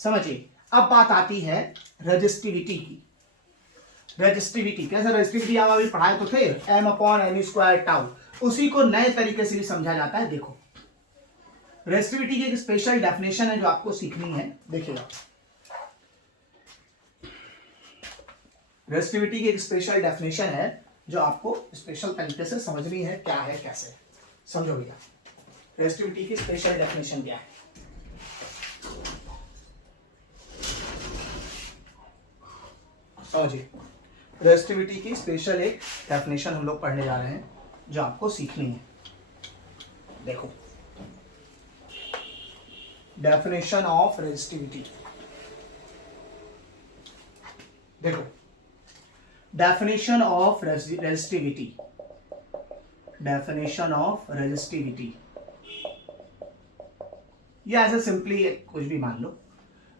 समझिए, अब बात आती है रेजिस्टिविटी की। रेजिस्टिविटी कैसे? रेजिस्टिविटी आप अभी पढ़ाए तो थे, M upon N square tau, उसी को नए तरीके से भी समझा जाता है। देखो, रेजिस्टिविटी की एक स्पेशल डेफिनेशन है जो आपको सीखनी है। देखिएगा, रेजिस्टिविटी की एक स्पेशल डेफिनेशन है जो आपको स्पेशल तरीके से समझनी है। क्या है, कैसे समझो भैया? रेजिस्टिविटी की स्पेशल डेफिनेशन क्या है? समझिए, रेजिस्टिविटी की स्पेशल एक डेफिनेशन हम लोग पढ़ने जा रहे हैं जो आपको सीखनी है। देखो, डेफिनेशन ऑफ रेजिस्टिविटी। देखो, definition of resistivity, definition of resistivity, या ऐसे सिंपली कुछ भी मान लो।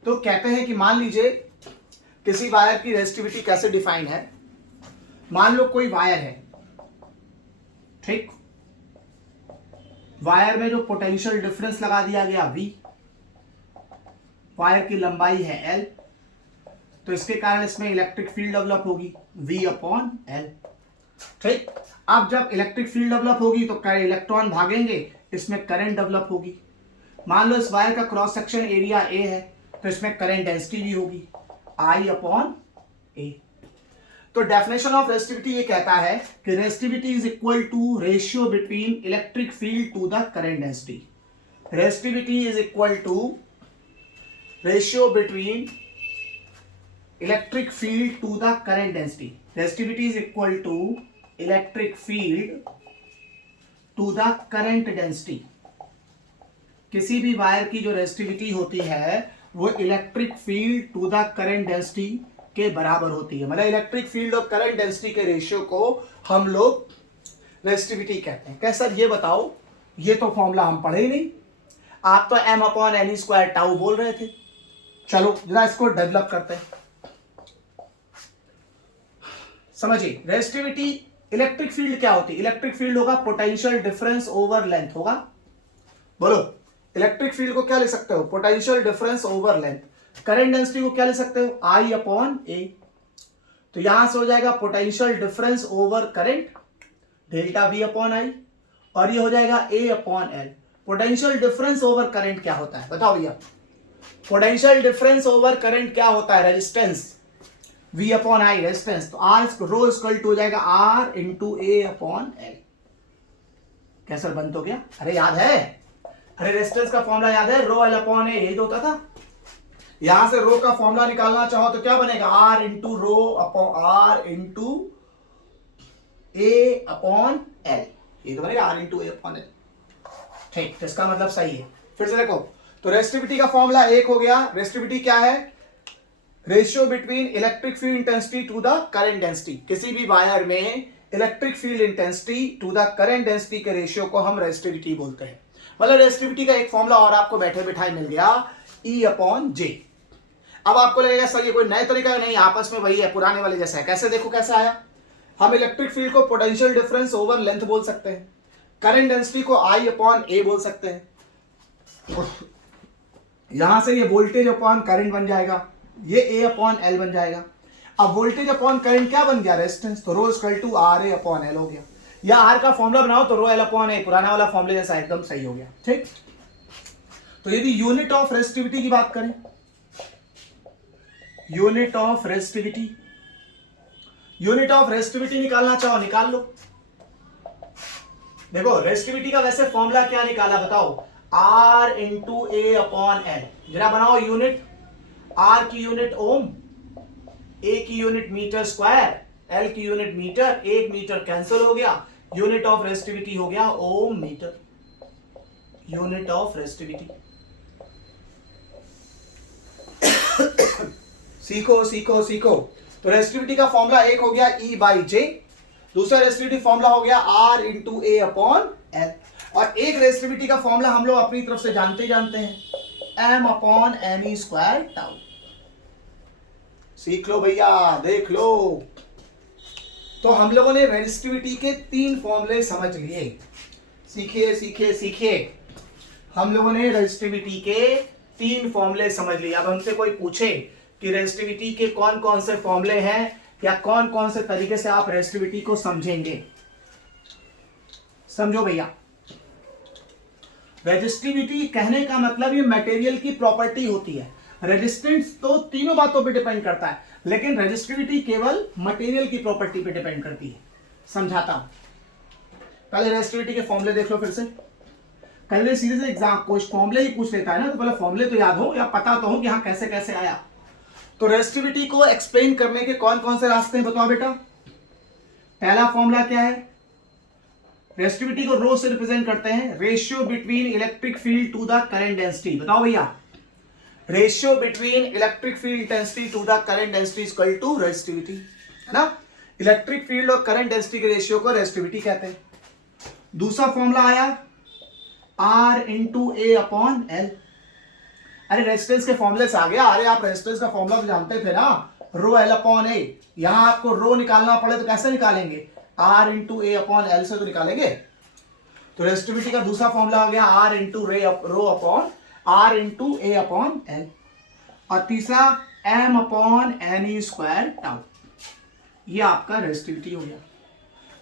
तो कहते हैं कि मान लीजिए किसी वायर की रेजिस्टिविटी कैसे डिफाइन है। मान लो कोई वायर है, ठीक, वायर में जो पोटेंशियल डिफरेंस लगा दिया गया V, वायर की लंबाई है L, तो इसके कारण इसमें इलेक्ट्रिक फील्ड डेवलप होगी V अपॉन L। ठीक, अब जब इलेक्ट्रिक फील्ड डेवलप होगी तो इलेक्ट्रॉन भागेंगे, इसमें करंट डेवलप होगी। मान लो इस वायर का क्रॉस सेक्शन एरिया A है, तो इसमें करंट डेंसिटी भी होगी I अपॉन A। तो डेफिनेशन ऑफ रेजिस्टिविटी ये कहता है कि resistivity is equal to ratio between electric field to the current density. Resistivity is equal to ratio between electric field to the current density. Resistivity is equal to electric field to the current density. किसी भी wire की जो resistivity होती है वो electric field to the current density के बराबर होती है। मतलब इलेक्ट्रिक फील्ड और करंट डेंसिटी के रेशियो को हम लोग रेजिस्टिविटी कहते हैं। कैसा, ये बताओ? ये तो फॉर्मूला हम पढ़े ही नहीं, आप तो M upon N square tau बोल रहे थे। चलो जरा इसको डेवलप करते हैं। समझिए, रेजिस्टिविटी, इलेक्ट्रिक फील्ड क्या होती है? इलेक्ट्रिक फील्ड होगा पोटेंशियल डिफरेंस ओवर लेंथ होगा। बोलो, इलेक्ट्रिक फील्ड को क्या लिख सकते हो? Potential difference over length. Current density को क्या लिख सकते हो? I अपॉन ए। तो यहां से हो जाएगा potential difference over current delta V upon I, और ये हो जाएगा A upon L. Potential difference over current क्या होता है बताओ भैया? पोटेंशियल डिफरेंस ओवर करंट क्या होता है? Resistance V upon I, resistance. तो आर रो इक्वल टू हो जाएगा R into A upon L. कैसा बन तो गया? अरे याद है? अरे रेजिस्टेंस का फॉर्मूला याद है? रो एल अपॉन ए, यही तो होता था। यहां से रो का फॉर्मूला निकालना चाहो तो क्या बनेगा? R into rho upon R into A upon L, ये तो बनेगा R into A upon L. ठीक, तो इसका मतलब सही है। फिर से देखो, तो रेजिस्टिविटी का फॉर्मूला एक हो गया। रेजिस्टिविटी क्या है? Ratio between electric field intensity to the current density. किसी भी वायर में electric field intensity to the current density के रेशियो को हम रेजिस्टिविटी बोलते हैं। मतलब रेजिस्टिविटी का एक फॉर्मूला और आपको बैठे बिठाए मिल गया, E/J। अब आपको लगेगा सर ये कोई नया तरीका नहीं, आपस में वही है, पुराने वाले जैसा है। कैसे? देखो कैसा आया। हम इलेक्ट्रिक फील्ड को पोटेंशियल डिफरेंस ओवर लेंथ बोल सकते हैं, करंट डेंसिटी को I/A बोल सकते हैं, यहां से ये वोल्टेज अपॉन करंट बन जाएगा, ये A/L बन जाएगा। अब वोल्टेज अपॉन करंट क्या बन गया? रेजिस्टेंस। तो ρ = RA/L हो गया, या R का फॉर्मूला बनाओ तो ρL/A, पुराना वाला फॉर्मूला जैसा एकदम सही हो गया। ठीक, तो यदि यूनिट ऑफ रेजिस्टिविटी की बात करें, unit of resistivity, unit of resistivity निकालना चाहो निकाल लो। देखो रेजिस्टिविटी का वैसे फॉर्मूला क्या निकाला बताओ? R × A/L। जरा बनाओ यूनिट। R की यूनिट ओम, A की यूनिट मीटर स्क्वायर, L की यूनिट मीटर, 1 मीटर कैंसिल हो गया, यूनिट ऑफ रेजिस्टिविटी हो गया ओम मीटर, यूनिट ऑफ रेजिस्टिविटी। सीखो सीखो सीखो। तो रेजिस्टिविटी का फॉर्मूला एक हो गया E/J, दूसरा रेजिस्टिविटी फॉर्मूला हो गया R × A/L, और एक रेजिस्टिविटी का फॉर्मूला हम लोग अपनी तरफ से जानते हैं, M/Ne² टाउ। सीख लो भैया, देख लो। तो हम लोगों ने रेजिस्टिविटी के 3 फॉर्मूले समझ लिए। सीखिए सीखिए सीखिए, हम लोगों ने रेजिस्टिविटी के 3 फॉर्मूले समझ लिए। अब हमसे कोई पूछे कि रेजिस्टिविटी के कौन कौन से फॉर्मूले हैं या कौन कौन से तरीके से आप रेजिस्टिविटी को समझेंगे, समझो भैया। रेजिस्टिविटी कहने का मतलब ये मटेरियल की प्रॉपर्टी होती है। रेजिस्टेंस तो तीनों बातों पे डिपेंड करता है, लेकिन रेजिस्टिविटी केवल मटेरियल की प्रॉपर्टी पे डिपेंड करती है। समझाता हूं, पहले रेजिस्टिविटी के फॉर्मूले देख लो फिर से। कल सीधे से एग्जाम कुछ फॉर्मूले ही पूछ लेता है ना, तो पहले फॉर्मूले तो याद हो या पता तो हो कि हाँ कैसे कैसे आया। तो रेजिस्टिविटी को एक्सप्लेन करने के कौन कौन से रास्ते हैं बताओ बेटा। पहला फॉर्मूला क्या है? रेजिस्टिविटी को रो से रिप्रेजेंट करते हैं, ratio between electric field to the current density. बताओ भैया, ratio between electric field density to the current density is equal to resistivity, है ना। इलेक्ट्रिक फील्ड और करंट डेंसिटी के रेशियो को रेजिस्टिविटी कहते हैं। दूसरा फॉर्मूला आया R × A/L। अरे रेजिस्टेंस के फॉर्मूले से आ गया। अरे आप रेजिस्टेंस का फॉर्मूला तो जानते थे ना, ρL/A। यहां आपको रो निकालना पड़े तो कैसे निकालेंगे? R × A/L से तो निकालेंगे। तो रेजिस्टिविटी का दूसरा फॉर्मूला हो गया R × A/L, और तीसरा M/Ne² टाउ। ये आपका रेजिस्टिविटी हो गया,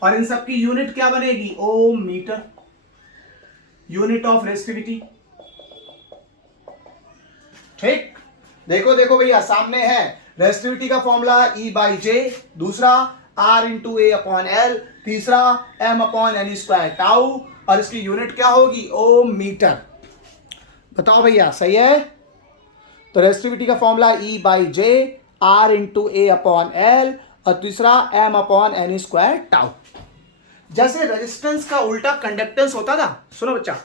और इन सब की यूनिट क्या बनेगी? ओम मीटर, यूनिट ऑफ रेजिस्टिविटी। ठीक, देखो देखो भैया सामने है रेजिस्टिविटी का फॉर्मूला E/J, दूसरा R × A/L, तीसरा M/Ne² टाउ, और इसकी यूनिट क्या होगी? ओम मीटर। बताओ भैया सही है। तो रेजिस्टिविटी का फॉर्मूला E/J, R × A/L, और तीसरा M/Ne² टाउ। जैसे रेजिस्टेंस का उल्टा कंडक्टेंस होता था, सुनो बच्चा,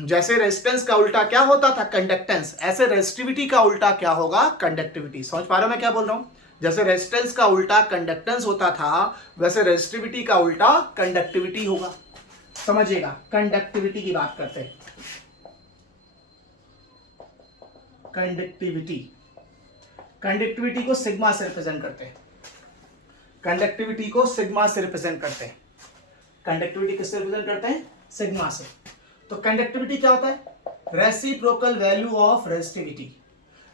जैसे रेजिस्टेंस का उल्टा क्या होता था? कंडक्टेंस। ऐसे रेजिस्टिविटी का उल्टा क्या होगा? कंडक्टिविटी। समझ पा रहे हो मैं क्या बोल रहा हूं? जैसे रेजिस्टेंस का उल्टा कंडक्टेंस होता था, वैसे रेजिस्टिविटी का उल्टा कंडक्टिविटी होगा। समझिएगा, कंडक्टिविटी की बात करते हैं। कंडक्टिविटी, कंडक्टिविटी को सिग्मा से रिप्रेजेंट करते हैं। कंडक्टिविटी को सिग्मा से रिप्रेजेंट करते हैं। कंडक्टिविटी किससे रिप्रेजेंट करते हैं? सिग्मा से। तो कंडक्टिविटी क्या होता है? Reciprocal value of resistivity.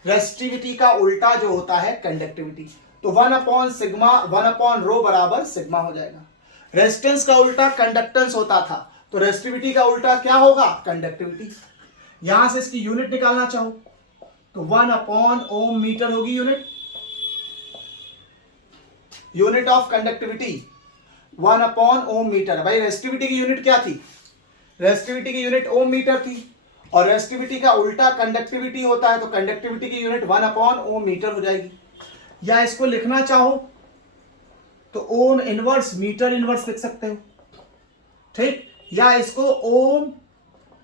Resistivity का उल्टा जो होता है कंडक्टिविटी। तो 1/σ 1/ρ बराबर सिग्मा हो जाएगा। रेजिस्टेंस का उल्टा कंडक्टेंस होता था, तो रेजिस्टिविटी का उल्टा क्या होगा? कंडक्टिविटी। यहां से इसकी यूनिट निकालना चाहो तो 1/Ω मीटर होगी unit, unit of conductivity 1/Ω metre. भाई रेजिस्टिविटी की यूनिट क्या थी? रेजिस्टिविटी की यूनिट ओम मीटर थी, और रेजिस्टिविटी का उल्टा कंडक्टिविटी होता है, तो कंडक्टिविटी की यूनिट 1/Ω मीटर हो जाएगी। या इसको लिखना चाहो तो ओम इनवर्स मीटर इनवर्स लिख सकते हो, ठीक। या इसको ओम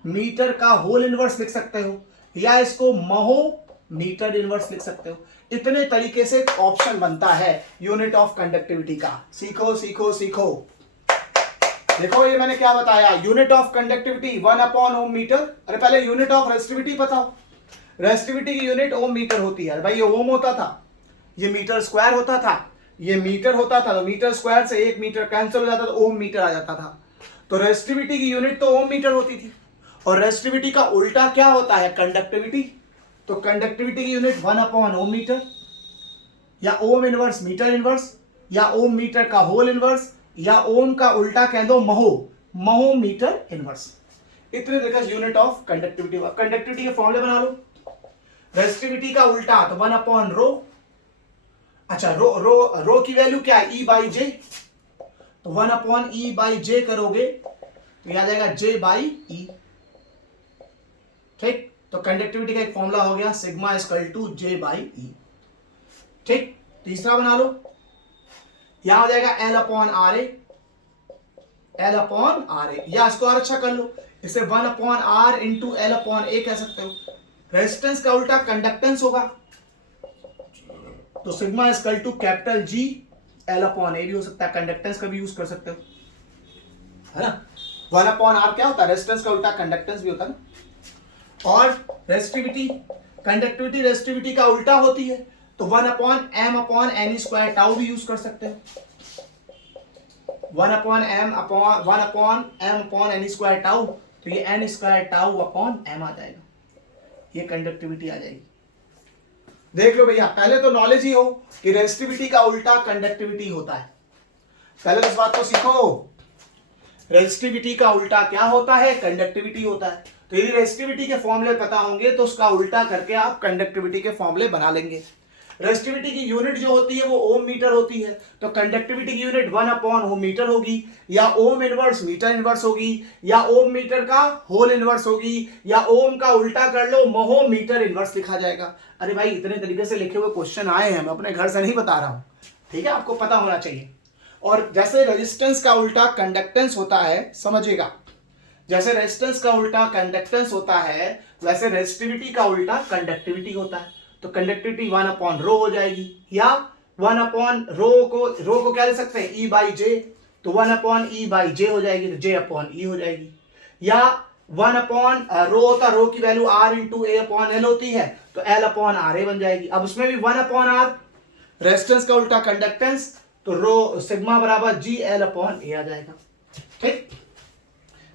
मीटर का होल इनवर्स लिख सकते हो, या इसको महो मीटर इनवर्स लिख सकते हो। इतने तरीके से ऑप्शन बनता है यूनिट ऑफ कंडक्टिविटी का। सीखो सीखो सीखो। देखो ये मैंने क्या बताया, यूनिट ऑफ कंडक्टिविटी 1/ओम मीटर। अरे पहले यूनिट ऑफ रेसिस्टिविटी बताओ। रेसिस्टिविटी की यूनिट ओम मीटर होती है। भाई ये ओम होता था, ये मीटर स्क्वायर होता था, ये मीटर होता था, तो मीटर स्क्वायर से 1 मीटर कैंसिल हो जाता, तो ओम मीटर आ जाता था। तो रेसिस्टिविटी की यूनिट तो ओम मीटर होती थी। और रेसिस्टिविटी का उल्टा क्या होता है, कंडक्टिविटी। तो कंडक्टिविटी की यूनिट 1/ओम मीटर, या ओम इनवर्स मीटर इनवर्स, या ओम मीटर का होल इनवर्स, या ओम का उल्टा कह दो महो, महो मीटर इनवर्स। इतने तरीके यूनिट ऑफ कंडक्टिविटी। कंडक्टिविटी के फॉर्मूले बना लो। रेसिस्टिविटी का उल्टा तो 1/रो। अच्छा, रो की वैल्यू क्या है, E/J। तो 1/E/J करोगे तो याद आएगा J/E। ठीक, तो कंडक्टिविटी का एक फॉर्मूला हो गया सिग्मा = J/E। ठीक, तीसरा बना लो, यहां हो जाएगा L/RA। L/RA, या इसको और अच्छा कर लो, इसे 1/R × L/A कह सकते हो। रेजिस्टेंस का उल्टा कंडक्टेंस होगा, तो सिग्मा = G L/A भी हो सकता है, कंडक्टेंस का भी यूज कर सकते हो, है ना। 1/R क्या होता है, रेजिस्टेंस का उल्टा कंडक्टेंस भी होता है ना। और रेजिस्टिविटी, कंडक्टिविटी रेजिस्टिविटी का उल्टा होती है, तो 1/m/n² टाउ भी यूज कर सकते हो। 1/m/n² टाउ, तो ये n² टाउ/m आ जाएगा, ये कंडक्टिविटी आ जाएगी। देख लो भैया, पहले तो नॉलेज ही हो कि रेजिस्टिविटी का उल्टा कंडक्टिविटी होता है। पहले तो इस बात को सीखो, रेजिस्टिविटी का उल्टा क्या होता है, कंडक्टिविटी होता है। तो यदि रेजिस्टिविटी के फॉर्मूले पता होंगे तो उसका उल्टा करके आप कंडक्टिविटी के फॉर्मूले बना लेंगे। रेजिस्टिविटी की यूनिट जो होती है वो ओम मीटर होती है, तो कंडक्टिविटी की यूनिट 1/ओम मीटर होगी, या ओम इनवर्स मीटर इनवर्स होगी, या ओम मीटर का होल इनवर्स होगी, या ओम का उल्टा कर लो महो मीटर इनवर्स लिखा जाएगा। अरे भाई इतने तरीके से लिखे हुए क्वेश्चन आए हैं, मैं अपने घर से नहीं बता रहा हूं, ठीक है, आपको पता होना चाहिए। और जैसे रेजिस्टेंस का उल्टा कंडक्टेंस होता है, समझिएगा, जैसे रेजिस्टेंस का उल्टा कंडक्टेंस होता है वैसे रेजिस्टिविटी का उल्टा कंडक्टिविटी होता है। तो कंडक्टिविटी 1/रो हो जाएगी, या 1/रो को क्या ले सकते हैं, E/J, तो 1/E/J हो जाएगी, तो J/E हो जाएगी। या 1/रो होता, रो की वैल्यू R × A/L होती है, तो L/RA बन जाएगी। अब उसमें भी 1/R, रेजिस्टेंस का उल्टा कंडक्टेंस, तो रो सिग्मा = G L/A आ जाएगा। ठीक,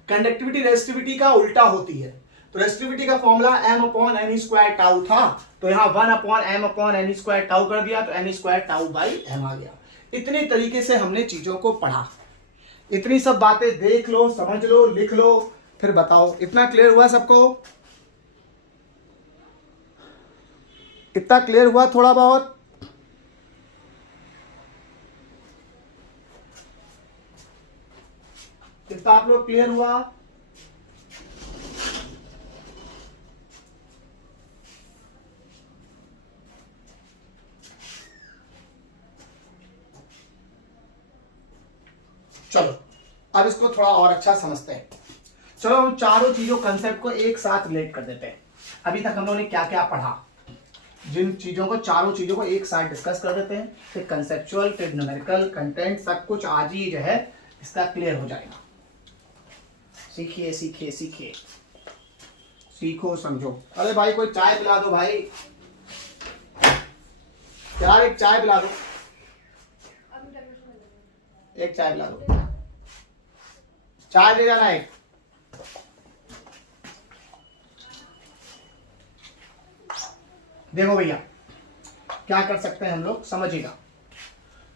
कंडक्टिविटी रेजिस्टिविटी का उल्टा होती है, तो रेजिस्टिविटी का फॉर्मूला m/n² टाउ था, तो यहां 1/m/n² टाउ कर दिया, तो n² टाउ/m आ गया। इतने तरीके से हमने चीजों को पढ़ा। इतनी सब बातें देख लो, समझ लो, लिख लो, फिर बताओ। इतना क्लियर हुआ सबको? इतना क्लियर हुआ थोड़ा बहुत? कितना आप लोग क्लियर हुआ? चलो अब इसको थोड़ा और अच्छा समझते हैं। चलो हम चारों चीजों कंसेप्ट को एक साथ रिलेट कर देते हैं। अभी तक हम लोगों ने क्या क्या पढ़ा, जिन चीजों को, चारों चीजों को एक साथ डिस्कस कर देते हैं, फिर कंसेप्चुअल, फिर न्यूमेरिकल, कंटेंट, सब कुछ आज ही जो है इसका क्लियर हो जाएगा। सीखिए सीखिए सीखिए, सीखो समझो। अरे भाई कोई चाय पिला दो भाई, यार एक चाय पिला दो, एक चाय पिला दो, चाय ले जाना एक। देखो भैया क्या कर सकते हैं हम लोग, समझिएगा।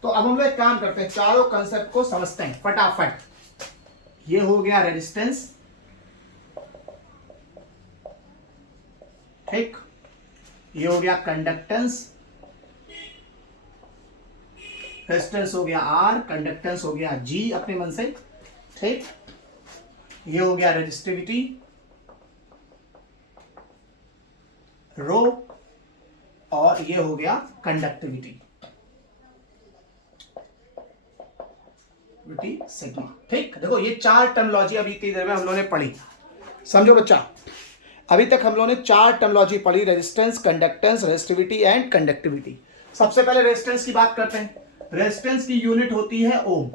तो अब हम लोग एक काम करते हैं, चारों कंसेप्ट को समझते हैं फटाफट। ये हो गया रेजिस्टेंस, ठीक, ये हो गया कंडक्टेंस, रेजिस्टेंस हो गया R, कंडक्टेंस हो गया G अपने मन से, ठीक। ये हो गया रेजिस्टिविटी रो, और ये हो गया कंडक्टिविटी सिग्मा। ठीक, देखो ये चार टर्मिनोलॉजी अभी इतनी देर में हम लोगों ने पढ़ी। समझो बच्चा, अभी तक हम लोगों ने चार टर्मिनोलॉजी पढ़ी, resistance, conductance, resistivity and conductivity. सबसे पहले रेजिस्टेंस की बात करते हैं। रेजिस्टेंस की यूनिट होती है ओम,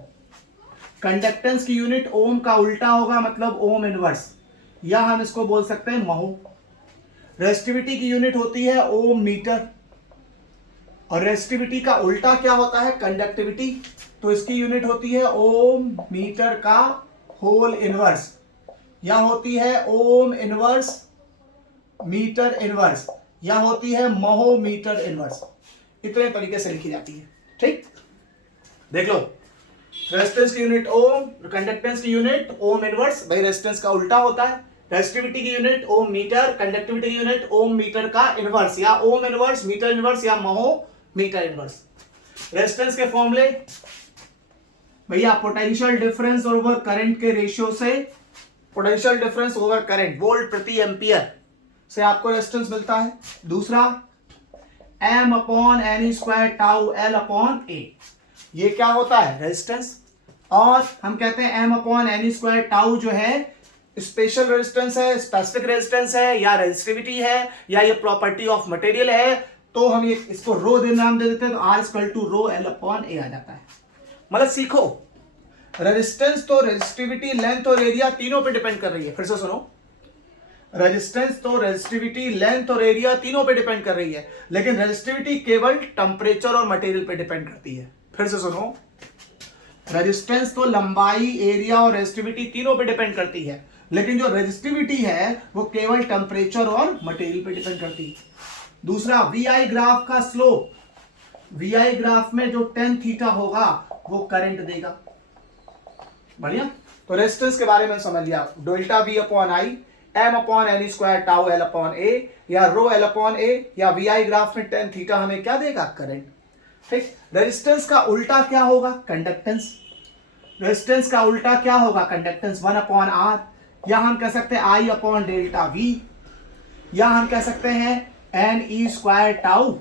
कंडक्टेंस की यूनिट ओम का उल्टा होगा, मतलब ओम इनवर्स, या हम इसको बोल सकते हैं महो। रेजिस्टिविटी की यूनिट होती है ओम मीटर, और रेजिस्टिविटी का उल्टा क्या होता है? कंडक्टिविटी। तो इसकी यूनिट होती है ओम मीटर का होल इनवर्स, या होती है ओम इनवर्स मीटर इनवर्स, या होती है महो मीटर इनवर्स। इतने तरीके से लिखी जाती है। ठीक, देख लो, रेजिस्टेंस की यूनिट ओम, कंडक्टेंस की यूनिट ओम इनवर्स, भाई रेजिस्टेंस का उल्टा होता है। रेजिस्टिविटी की यूनिट ओम मीटर, कंडक्टिविटी की यूनिट ओम मीटर का इनवर्स, या ओम इनवर्स मीटर इनवर्स, या महो मीटर इनवर्स। रेजिस्टेंस के फॉर्मूले भैया, पोटेंशियल डिफरेंस ओवर करंट के रेशियो से, potential difference over current volt प्रति एम्पियर से आपको रेजिस्टेंस मिलता है। दूसरा m upon N square tau L upon A, ये क्या होता है? रेजिस्टेंस। और हम कहते हैं m upon N square tau जो है स्पेशल रेजिस्टेंस है, स्पेसिफिक रेजिस्टेंस है, या रेजिस्टिविटी है, या ये प्रॉपर्टी ऑफ मटेरियल है, तो हम ये इसको रो दे नाम दे देते हैं, तो R equal to rho L upon A आ जाता है। मतलब सीखो, रेजिस्टेंस तो रेजिस्टिविटी, लेंथ और एरिया तीनों पे डिपेंड कर रही है। फिर से सुनो, रेजिस्टेंस तो रेजिस्टिविटी, लेंथ और एरिया तीनों पे डिपेंड कर रही है, लेकिन रेजिस्टिविटी केवल टेम्परेचर और मटेरियल पे डिपेंड करती है। फिर से सुनो, रेजिस्टेंस तो लंबाई, एरिया और रेजिस्टिविटी तीनों पे डिपेंड करती है, लेकिन जो रेजिस्टिविटी है वो केवल टेम्परेचर और मटेरियल पे डिपेंड करती है। दूसरा, वी आई ग्राफ का स्लोप, वी आई ग्राफ में जो टेन थीटा होगा वो करंट देगा। बढ़िया, तो रेजिस्टेंस के बारे में समझ लिया, delta V upon I, M upon N square tau L upon A, या रो एल अपॉन ए, या वी आई ग्राफ में टेन थीटा हमें क्या देगा? करंट। ठीक, रेजिस्टेंस का उल्टा क्या होगा? कंडक्टेंस। रेजिस्टेंस का उल्टा क्या होगा? कंडक्टेंस, 1 अपॉन आर, या हम कह सकते हैं आई अपॉन डेल्टा वी, या हम कह सकते हैं N E square tau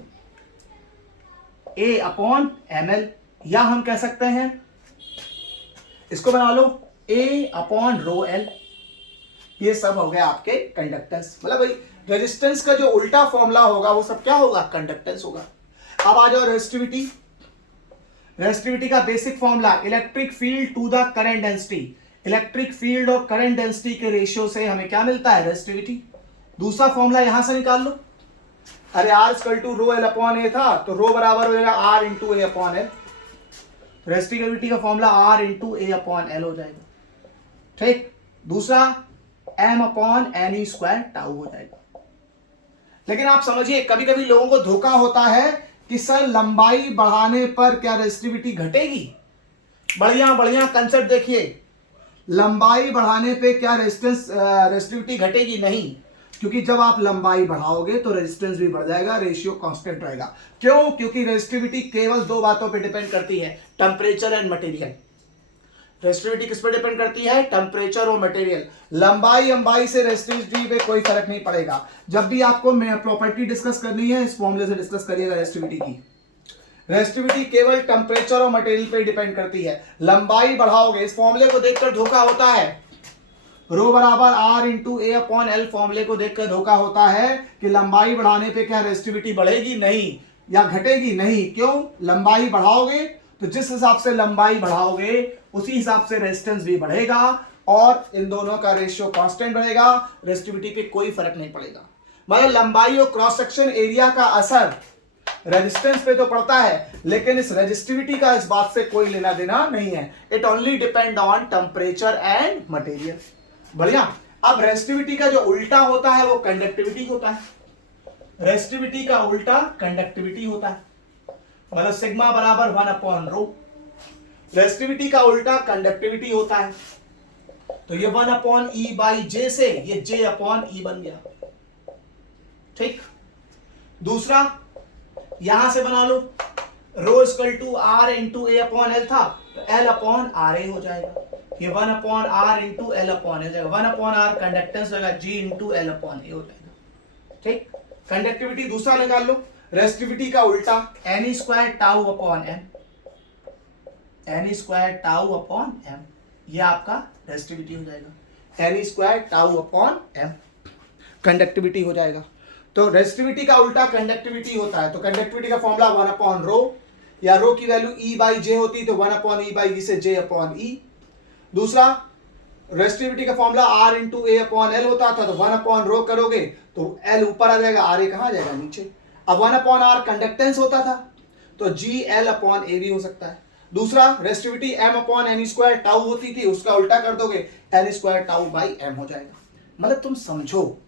A upon M L, या हम कह सकते हैं, इसको बना लो, ए अपॉन रो एल। ये सब हो गया आपके कंडक्टेंस। मतलब भाई रेजिस्टेंस का जो उल्टा फॉर्मूला होगा वो सब क्या होगा? कंडक्टेंस होगा। अब आ जाओ रेजिस्टिविटी। रेजिस्टिविटी का basic formula, electric field to the current density, electric field और करंट डेंसिटी के रेशियो से हमें क्या मिलता है? रेजिस्टिविटी। दूसरा फॉर्मूला यहां से निकाल लो, अरे R equal to rho L upon A था, तो रो बराबर हो जाएगा R into A upon L. Resistivity का formula R into A upon L हो जाएगा। ठीक, दूसरा M upon N square tau हो जाएगा। लेकिन आप समझिए, कभी कभी लोगों को धोखा होता है कि सर लंबाई बढ़ाने पर क्या रेजिस्टिविटी घटेगी? बढ़िया बढ़िया कंसेप्ट देखिए, लंबाई बढ़ाने पे क्या रेजिस्टिविटी घटेगी? नहीं, क्योंकि जब आप लंबाई बढ़ाओगे तो रेजिस्टेंस भी बढ़ जाएगा, रेशियो कांस्टेंट रहेगा। क्यों? क्योंकि रेजिस्टिविटी केवल दो बातों पे डिपेंड करती है, टेम्परेचर एंड मटेरियल। रेजिस्टिविटी किस पे डिपेंड करती है? टेम्परेचर और मटेरियल। लंबाई से रेजिस्टिविटी पे कोई फर्क नहीं पड़ेगा। जब भी आपको प्रॉपर्टी डिस्कस करनी है, इस फॉर्मूले से डिस्कस करिएगा रेजिस्टिविटी की। रेजिस्टिविटी केवल टेम्परेचर और मटेरियल पे डिपेंड करती है। लंबाई बढ़ाओगे, इस फॉर्मूले को देखकर धोखा होता है, रो बराबर R into A upon L फॉर्मूले को देखकर धोखा होता है कि लंबाई बढ़ाने पे क्या रेजिस्टिविटी बढ़ेगी? नहीं, या घटेगी? नहीं। क्यों? लंबाई बढ़ाओगे तो जिस हिसाब से लंबाई बढ़ाओगे उसी हिसाब से रेजिस्टेंस भी बढ़ेगा, और इन दोनों का रेशियो कांस्टेंट बढ़ेगा, रेजिस्टिविटी पे कोई फर्क नहीं पड़ेगा। मतलब लंबाई और क्रॉस सेक्शन एरिया का असर रेजिस्टेंस पे तो पड़ता है, लेकिन इस रेजिस्टिविटी का इस बात से कोई लेना देना नहीं है। It only depend on temperature and material. बढ़िया। अब रेजिस्टिविटी का जो उल्टा होता है वो कंडक्टिविटी होता है। रेजिस्टिविटी का उल्टा कंडक्टिविटी होता है, मतलब सिग्मा बराबर 1 अपॉन रो। रेजिस्टिविटी का उल्टा कंडक्टिविटी होता है, तो ये 1 अपॉन ई बाई जे से ये जे अपॉन ई बन गया। ठीक, दूसरा यहां से बना लो, rho equal to R into A upon L था, तो एल अपॉन आर ए हो जाएगा। ये 1 upon R into L upon A जाएगा, 1 अपॉन आर कंडक्टेंस होगा, G into L upon A हो जाएगा। ठीक, कंडक्टिविटी दूसरा निकाल लो, रेजिस्टिविटी का उल्टा N square tau upon M, N square tau upon M, ये आपका रेजिस्टिविटी हो जाएगा। N square tau upon M conductivity हो जाएगा। तो रेजिस्टिविटी का उल्टा कंडक्टिविटी होता है, तो कंडक्टिविटी का फॉर्मूला 1 अपॉन रो, या रो की वैल्यू ई बाई जे होती तो 1 अपॉन ई बाई ई से जे अपॉन ई। दूसरा, रेसिस्टिविटी का formula R into A upon L होता था, तो 1 अपॉन रो करोगे तो एल ऊपर आ जाएगा, आर ए कहाँ आ जाएगा, नीचे। अब 1 अपॉन आर कंडक्टेंस होता था, तो जी एल अपॉन ए भी हो सकता है। दूसरा, resistivity M upon N square tau होती थी, उसका उल्टा कर दोगे N square tau by M हो जाएगा। मतलब तुम समझो,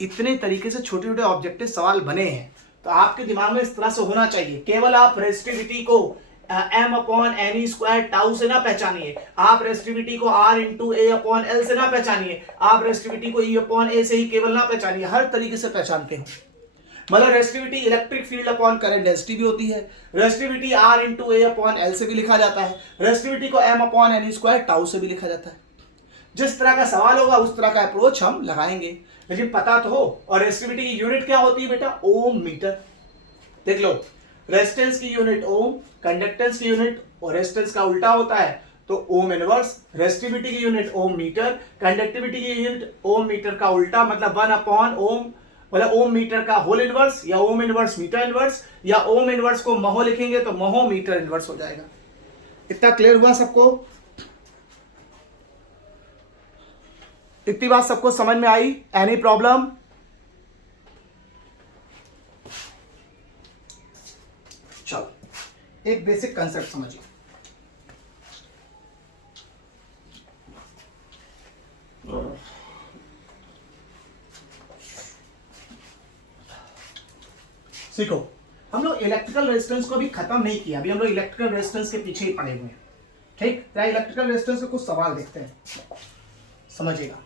इतने तरीके से छोटे छोटे ऑब्जेक्टिव सवाल बने हैं, तो आपके दिमाग में इस तरह से होना चाहिए। केवल आप रेसिस्टिविटी को M upon N square tau से ना पहचानिए, आप रेसिस्टिविटी को R into A upon L से ना पहचानिए, आप रेसिस्टिविटी को ई अपॉन ए से ही केवल ना पहचानिए, हर तरीके से पहचानते हो। मतलब resistivity electric field upon current density भी होती है, resistivity R into A upon L से भी लिखा जाता है, रेसिस्टिविटी को M upon N square tau से भी लिखा जाता है। जिस तरह का सवाल होगा उस तरह का अप्रोच हम लगाएंगे, लेकिन पता तो हो। और रेसिस्टिविटी की यूनिट क्या होती है बेटा, ओम मीटर। देख लो, रेजिस्टेंस की यूनिट ओम, कंडक्टेंस की यूनिट, और रेजिस्टेंस का उल्टा होता है तो ओम इनवर्स। रेसिस्टिविटी की यूनिट ओम मीटर, कंडक्टिविटी की यूनिट ओम मीटर का उल्टा, मतलब 1 अपॉन ओम, मतलब ओम मीटर का होल इनवर्स, या ओम इनवर्स मीटर इनवर्स, या ओम इनवर्स को महो लिखेंगे तो महो मीटर इनवर्स हो जाएगा। इतना क्लियर हुआ सबको? इतनी बात सबको समझ में आई? Any problem? चलो एक बेसिक कंसेप्ट समझिए। सीखो, हम लोग इलेक्ट्रिकल रेजिस्टेंस को अभी खत्म नहीं किया, अभी हम लोग इलेक्ट्रिकल रेजिस्टेंस के पीछे ही पड़े हुए हैं। ठीक, तो इलेक्ट्रिकल रेजिस्टेंस के कुछ सवाल देखते हैं, समझिएगा।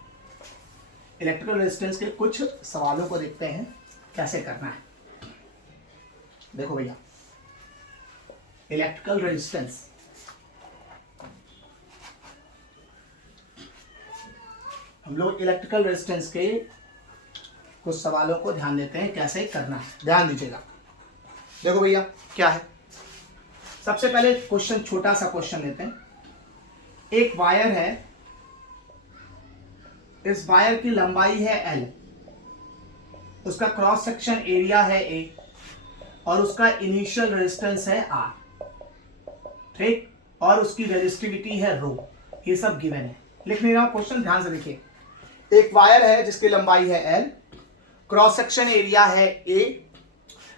इलेक्ट्रिकल रेजिस्टेंस के कुछ सवालों को देखते हैं कैसे करना है। देखो भैया, इलेक्ट्रिकल रेजिस्टेंस, हम लोग इलेक्ट्रिकल रेजिस्टेंस के कुछ सवालों को ध्यान देते हैं कैसे करना है, ध्यान दीजिएगा। देखो भैया क्या है, सबसे पहले क्वेश्चन, छोटा सा क्वेश्चन लेते हैं। एक वायर है, इस वायर की लंबाई है L, उसका क्रॉस सेक्शन एरिया है A, और उसका इनिशियल रेजिस्टेंस है R, ठीक, और उसकी रेजिस्टिविटी है रो। ये सब गिवन है, लिख नहीं रहा हूं, क्वेश्चन ध्यान से देखिए। एक वायर है जिसकी लंबाई है L, क्रॉस सेक्शन एरिया है A,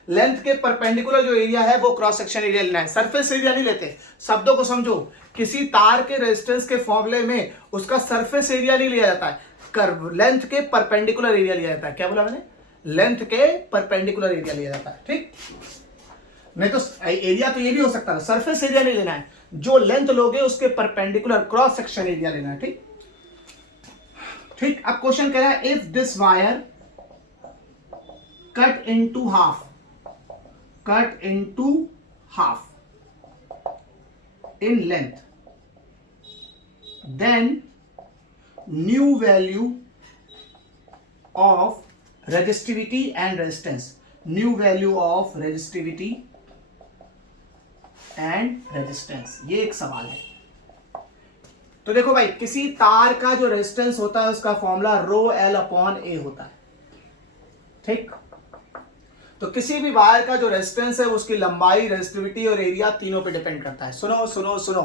लेंथ के परपेंडिकुलर जो एरिया है वो क्रॉस सेक्शन एरिया लेना है, सरफेस एरिया नहीं लेते। शब्दों को समझो, किसी तार के रेजिस्टेंस के फॉर्मूले में उसका सरफेस एरिया नहीं लिया जाता है, कर्व लेंथ के परपेंडिकुलर एरिया लिया जाता है। क्या बोला मैंने? लेंथ के परपेंडिकुलर एरिया लिया जाता है, ठीक। नहीं तो एरिया तो ये भी हो सकता है, सरफेस एरिया नहीं लेना है, जो लेंथ लोगे उसके परपेंडिकुलर क्रॉस सेक्शन एरिया लेना है, ठीक। ठीक, अब क्वेश्चन कह रहा है, if this wire cut into half in length, then new value of resistivity and resistance, new value of resistivity and resistance, ये एक सवाल है। तो देखो भाई, किसी तार का जो रेजिस्टेंस होता है उसका formula rho L upon A होता है, ठीक। तो किसी भी वायर का जो रेजिस्टेंस है उसकी लंबाई, रेजिस्टिविटी और एरिया तीनों पे डिपेंड करता है। सुनो सुनो सुनो,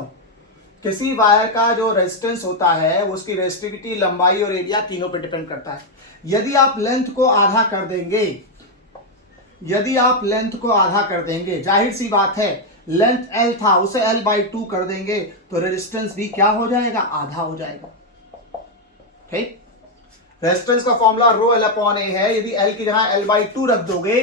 किसी वायर का जो रेजिस्टेंस होता है उसकी रेजिस्टिविटी, लंबाई और एरिया तीनों पे डिपेंड करता है। यदि आप लेंथ को आधा कर देंगे, यदि आप लेंथ को आधा कर देंगे, जाहिर सी बात है लेंथ L था उसे L/2 कर देंगे तो रेजिस्टेंस भी क्या हो जाएगा, आधा हो जाएगा, ठीक। रेजिस्टेंस का फॉर्मूला रो एल अपॉन ए है, यदि L की जगह L/2 रख दोगे,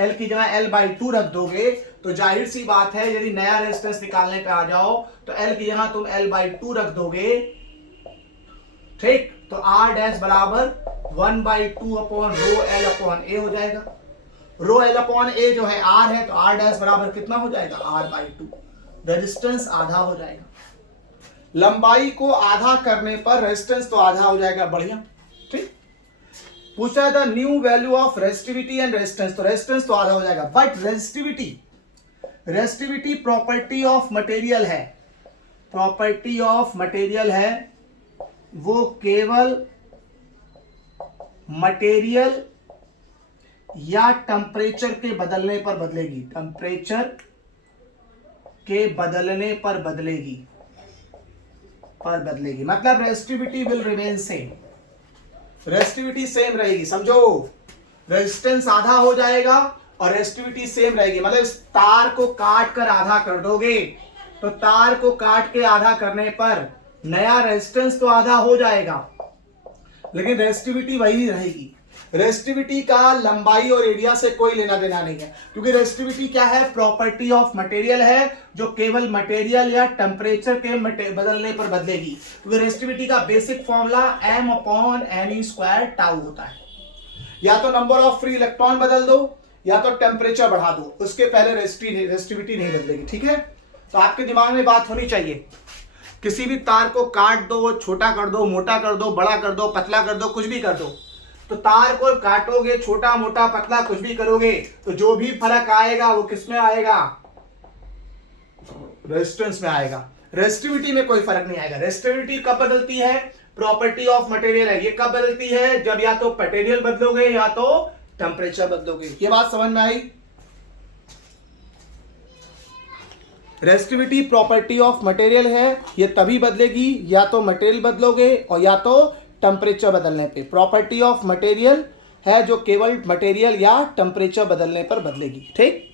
L की जगह L/2 रख दोगे तो जाहिर सी बात है यदि नया रेजिस्टेंस निकालने पे आ जाओ तो L की जगह तुम L/2 रख दोगे, ठीक, तो R डैश बराबर 1/2 upon rho L upon A हो जाएगा। रो एल अपॉन ए जो है R है, तो R डैश बराबर कितना हो जाएगा, R/2, रेजिस्टेंस आधा हो जाएगा। लंबाई को आधा करने पर रेजिस्टेंस तो आधा हो जाएगा, बढ़िया, ठीक। पूछा था new value of resistivity and resistance, तो रेजिस्टेंस तो आधा हो जाएगा, but resistivity property of material है, प्रॉपर्टी ऑफ मटेरियल है, वो केवल मटेरियल या टेम्परेचर के बदलने पर बदलेगी, टेम्परेचर के बदलने पर बदलेगी, पर बदलेगी, मतलब resistivity will remain same, resistivity same रहेगी। समझो, रेजिस्टेंस आधा हो जाएगा और रेजिस्टिविटी सेम रहेगी। मतलब इस तार को काट कर आधा कर दोगे तो तार को काट के आधा करने पर नया रेजिस्टेंस तो आधा हो जाएगा, लेकिन रेजिस्टिविटी वही रहेगी। रेजिस्टिविटी का लंबाई और एरिया से कोई लेना देना नहीं है, क्योंकि रेजिस्टिविटी क्या है, प्रॉपर्टी ऑफ मटेरियल है, जो केवल मटेरियल या टेम्परेचर के बदलने पर बदलेगी। क्योंकि रेजिस्टिविटी का बेसिक फॉर्मूला m/ne² टाउ होता है। या तो नंबर ऑफ फ्री इलेक्ट्रॉन बदल दो या तो टेम्परेचर बढ़ा दो, उसके पहले रेजिस्टिविटी नहीं बदलेगी। ठीक है, तो आपके दिमाग में बात होनी चाहिए, किसी भी तार को काट दो, छोटा कर दो, मोटा कर दो, बड़ा कर दो, पतला कर दो, कुछ भी कर दो, तो तार को काटोगे, छोटा मोटा पतला कुछ भी करोगे, तो जो भी फर्क आएगा वो किसमें आएगा, रेजिस्टेंस में आएगा। रेजिस्टिविटी में कोई फर्क नहीं आएगा। रेजिस्टिविटी कब बदलती है, प्रॉपर्टी ऑफ मटेरियल है, ये कब बदलती है, जब या तो मटेरियल बदलोगे या तो टेम्परेचर बदलोगे। ये बात समझ में आई। रेजिस्टिविटी प्रॉपर्टी ऑफ मटेरियल है, ये तभी बदलेगी या तो मटेरियल बदलोगे और या तो टेम्परेचर बदलने पे। प्रॉपर्टी ऑफ मटेरियल है जो केवल मटेरियल या टेम्परेचर बदलने पर बदलेगी। ठीक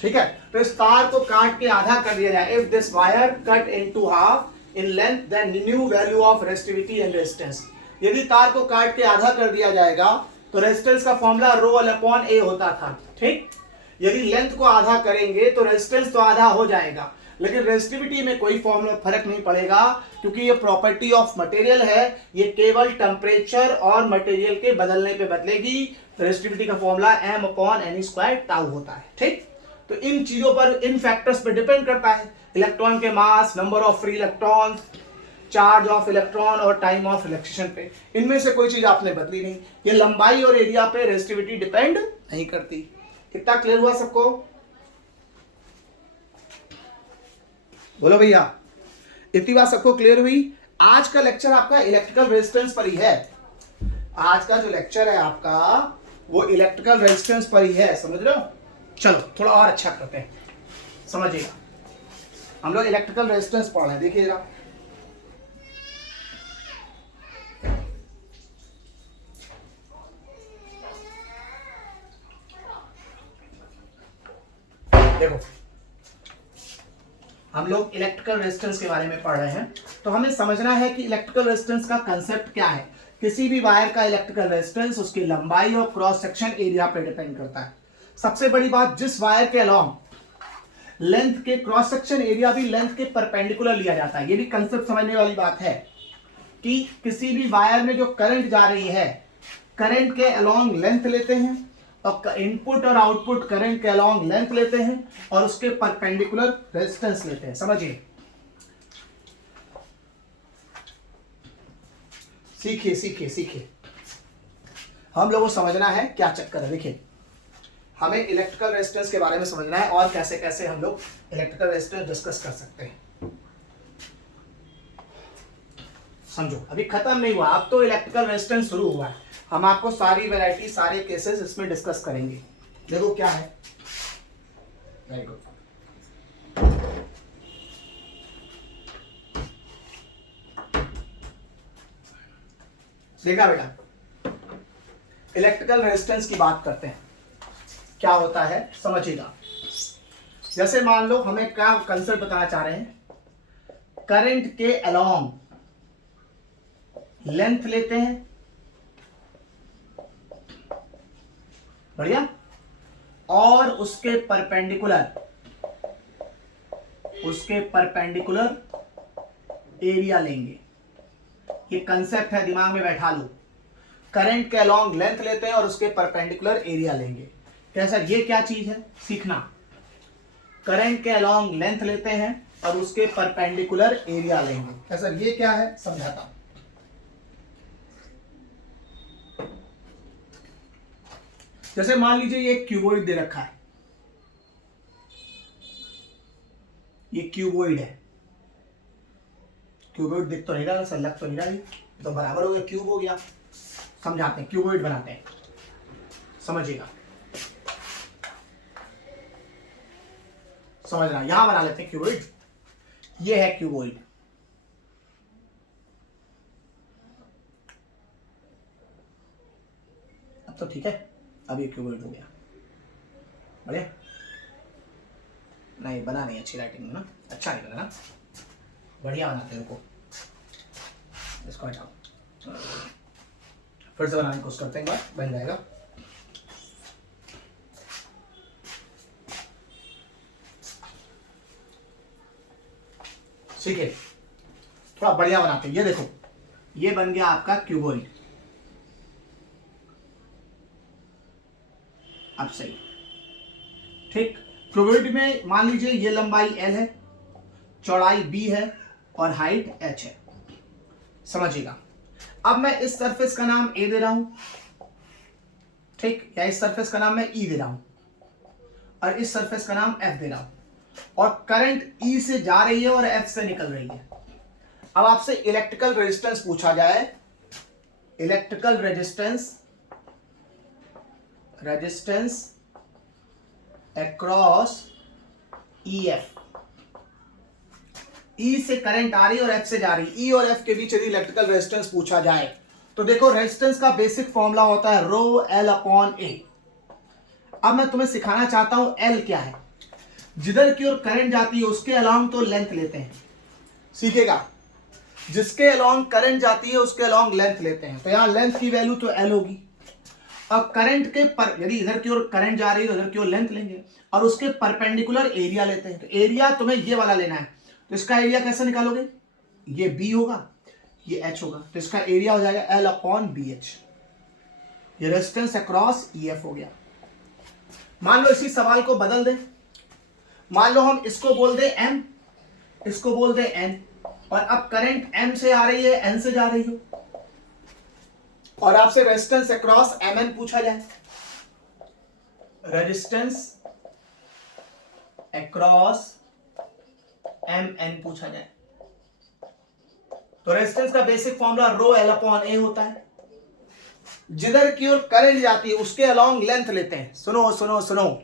ठीक है, तो इस तार को काट के आधा कर दिया जाए। If this wire cut into half in length then new value of resistivity and resistance. यदि तार को काट के आधा कर दिया जाएगा तो रेजिस्टेंस का फॉर्मूला ρl/a होता था। ठीक, यदि लेंथ को आधा करेंगे तो रेजिस्टेंस तो आधा हो जाएगा, लेकिन रेजिस्टिविटी में कोई फॉर्मूला फर्क नहीं पड़ेगा, क्योंकि ये प्रॉपर्टी ऑफ मटेरियल है, ये केवल टेम्परेचर और मटेरियल के बदलने पे बदलेगी। रेजिस्टिविटी का फॉर्मूला m/ne² टाउ होता है। ठीक, तो इन चीजों पर, इन फैक्टर्स पे डिपेंड करता है, इलेक्ट्रॉन के mass, number of free electron, charge of electron और टाइम ऑफ रिलैक्सेशन पे। इनमें से कोई चीज आपने बदली नहीं। ये लंबाई और एरिया पे रेजिस्टिविटी डिपेंड नहीं करती। कितना क्लियर हुआ सबको? बोलो भैया, इतनी बात सबको क्लियर हुई? आज का लेक्चर आपका इलेक्ट्रिकल रेजिस्टेंस पर ही है। आज का जो लेक्चर है आपका वो इलेक्ट्रिकल रेजिस्टेंस पर ही है, समझ रहे हो? चलो थोड़ा और अच्छा करते हैं, समझिएगा। हम लोग इलेक्ट्रिकल रेजिस्टेंस पढ़ रहे हैं, देखिए जरा। देखो, हम लोग इलेक्ट्रिकल रेजिस्टेंस के बारे में पढ़ रहे हैं, तो हमें समझना है कि इलेक्ट्रिकल रेजिस्टेंस का कंसेप्ट क्या है। किसी भी वायर का इलेक्ट्रिकल रेजिस्टेंस उसकी लंबाई और क्रॉस सेक्शन एरिया पर डिपेंड करता है। सबसे बड़ी बात, जिस वायर के अलोंग लेंथ के क्रॉस सेक्शन एरिया भी लेंथ के परपेंडिकुलर लिया जाता है। ये भी कंसेप्ट समझने वाली बात है कि किसी भी वायर में जो करंट जा रही है, करंट के अलोंग लेंथ लेते हैं और इनपुट और आउटपुट करंट के अलोंग लेंथ लेते हैं और उसके परपेंडिकुलर रेजिस्टेंस लेते हैं। समझिए, सीखिए सीखिए सीखिए। हम लोगों को समझना है क्या चक्कर है। देखिए, हमें इलेक्ट्रिकल रेजिस्टेंस के बारे में समझना है और कैसे कैसे हम लोग इलेक्ट्रिकल रेजिस्टेंस डिस्कस कर सकते हैं। समझो, अभी खत्म नहीं हुआ, अब तो इलेक्ट्रिकल रेजिस्टेंस शुरू हुआ है। हम आपको सारी वैरायटी, सारे केसेस इसमें डिस्कस करेंगे। देखो क्या है, वेरी गुड। देखा बेटा, इलेक्ट्रिकल रेजिस्टेंस की बात करते हैं, क्या होता है समझिएगा। जैसे मान लो हमें क्या कंसेप्ट बताना चाह रहे हैं, करंट के अलोंग लेंथ लेते हैं, बढ़िया, और उसके परपेंडिकुलर एरिया लेंगे। ये कंसेप्ट है, दिमाग में बैठा लो। करंट के अलोंग लेंथ लेते हैं और उसके परपेंडिकुलर एरिया लेंगे। कैसा, ये क्या चीज है सीखना। करंट के अलोंग लेंथ लेते हैं और उसके परपेंडिकुलर एरिया लेंगे। कैसा, ये क्या है समझाता हूं। जैसे मान लीजिए ये क्यूबॉइड दे रखा है, ये क्यूबॉइड है। क्यूबॉइड दिख तो नहीं रहा, सर लग तो नहीं रहा, तो बराबर हो गया, क्यूब हो गया। समझाते हैं, क्यूबॉइड बनाते हैं, समझिएगा। समझना, यहां बना लेते हैं क्यूबॉइड। ये है क्यूबॉइड, अब तो ठीक है, अब ये क्यूबॉइड हो गया। बढ़िया, नहीं बना नहीं अच्छी राइटिंग में ना, अच्छा नहीं बना ना, बढ़िया बनाते रुको, इसको हटाओ, फिर से बनाने की कोशिश करते हैं, एक बार बन जाएगा। ठीक है, थोड़ा बढ़िया बनाते हैं। ये देखो, ये बन गया आपका क्यूबॉइड। अब सही, ठीक। क्यूबॉइड में मान लीजिए ये लंबाई L है, चौड़ाई B है और हाइट H है, समझिएगा। अब मैं इस सरफेस का नाम A दे रहा हूं, ठीक, या इस सरफेस का नाम मैं E दे रहा हूं और इस सरफेस का नाम F दे रहा हूं, और करंट E से जा रही है और F से निकल रही है। अब आपसे इलेक्ट्रिकल रेजिस्टेंस पूछा जाए, electrical resistance across EF, E से करंट आ रही है और F से जा रही है, E और F के बीच यदि इलेक्ट्रिकल रेजिस्टेंस पूछा जाए तो देखो रेजिस्टेंस का बेसिक फॉर्मूला होता है रो L अपॉन A। अब मैं तुम्हें सिखाना चाहता हूं L क्या है। जिधर की ओर करंट जाती है उसके अलोंग तो लेंथ लेते हैं, सीखेगा, जिसके अलोंग करंट जाती है उसके अलोंग लेंथ लेते हैं, तो यहां लेंथ की वैल्यू तो L होगी। अब करंट के पर, यदि इधर की ओर करंट जा रही है तो इधर की ओर लेंथ लेंगे और उसके परपेंडिकुलर एरिया लेते हैं, तो एरिया तुम्हें ये वाला लेना है, तो इसका एरिया कैसे निकालोगे, ये B होगा, ये H होगा, तो इसका एरिया हो जाएगा L अपॉन BH। ये रेजिस्टेंस अक्रॉस EF हो गया। मान लो इसी सवाल को बदल दें, मान लो हम इसको बोल दें M, इसको बोल दें N, और अब करंट M से आ रही है, N से जा रही हो, और आपसे रेजिस्टेंस अक्रॉस MN पूछा जाए, रेजिस्टेंस अक्रॉस MN पूछा जाए, तो रेजिस्टेंस का basic formula rho L upon A होता है। जिधर की ओर करंट जाती है उसके अलोंग लेंथ लेते हैं, सुनो सुनो सुनो,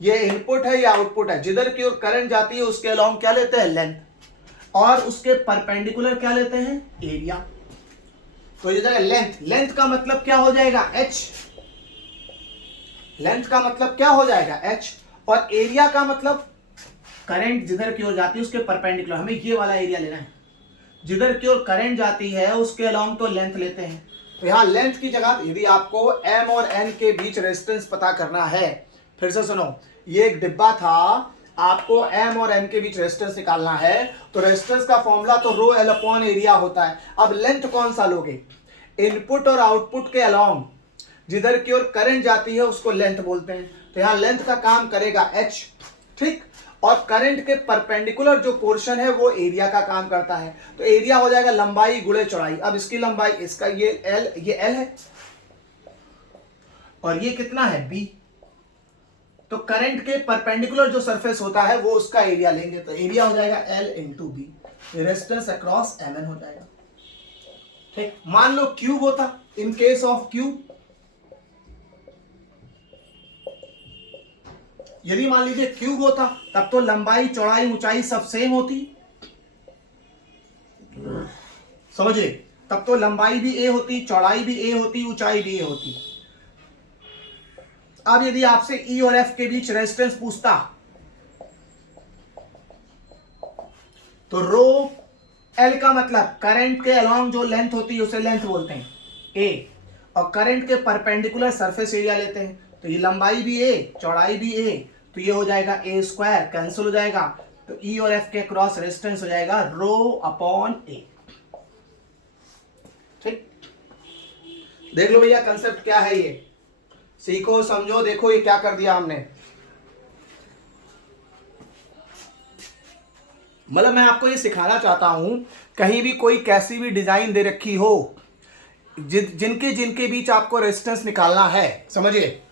ये इनपुट है या आउटपुट है, जिधर की ओर करंट जाती है उसके अलोंग क्या लेते हैं, लेंथ, और उसके परपेंडिकुलर क्या लेते हैं, एरिया। तो ये जाएगा लेंथ, लेंथ का मतलब क्या हो जाएगा, H, लेंथ का मतलब क्या हो जाएगा H, और एरिया का मतलब करंट जिधर की ओर जाती है उसके परपेंडिकुलर, हमें ये वाला एरिया लेना है, जिधर की ओर करंट जाती है उसके अलोंग तो लेंथ लेते हैं। तो यहां लेंथ की जगह यदि आपको M और N के बीच रेजिस्टेंस पता करना है, फिर से सुनो, ये एक डिब्बा था, आपको M और N के बीच रेजिस्टेंस निकालना है, तो रेजिस्टेंस का फॉर्मूला तो रो L अपॉन एरिया होता है। अब लेंथ कौन सा लोगे, इनपुट और आउटपुट के अलोंग जिधर की ओर करंट जाती है उसको लेंथ बोलते हैं, तो यहां लेंथ का काम करेगा H, ठीक, और करंट के परपेंडिकुलर जो पोर्शन है वो एरिया का काम करता है, तो एरिया हो जाएगा लंबाई गुणे चौड़ाई। अब इसकी लंबाई, इसका ये L है और ये कितना है B, तो करंट के परपेंडिकुलर जो सरफेस होता है वो उसका एरिया लेंगे, तो एरिया हो जाएगा L into B, resistance across MN हो जाएगा, ठीक। मान लो क्यूब होता, इन केस ऑफ क्यूब, यदि मान लीजिए क्यूब होता तब तो लंबाई चौड़ाई ऊंचाई सब सेम होती, समझे, तब तो लंबाई भी A होती, चौड़ाई भी A होती, ऊंचाई भी A होती। अब यदि आपसे E और F के बीच रेजिस्टेंस पूछता तो रो L का मतलब करंट के अलोंग जो लेंथ होती है उसे लेंथ बोलते हैं A, और करंट के परपेंडिकुलर सरफेस एरिया लेते हैं, तो ये लंबाई भी A, चौड़ाई भी A, तो ये हो जाएगा A स्क्वायर, कैंसिल हो जाएगा, तो E और F के क्रॉस रेजिस्टेंस हो जाएगा रो अपॉन A, ठीक। देख लो भैया कंसेप्ट क्या है, ये सीखो समझो, देखो ये क्या कर दिया हमने, मतलब मैं आपको ये सिखाना चाहता हूं, कहीं भी कोई कैसी भी डिजाइन दे रखी हो, जिनके जिनके बीच आपको रेजिस्टेंस निकालना है, समझिए,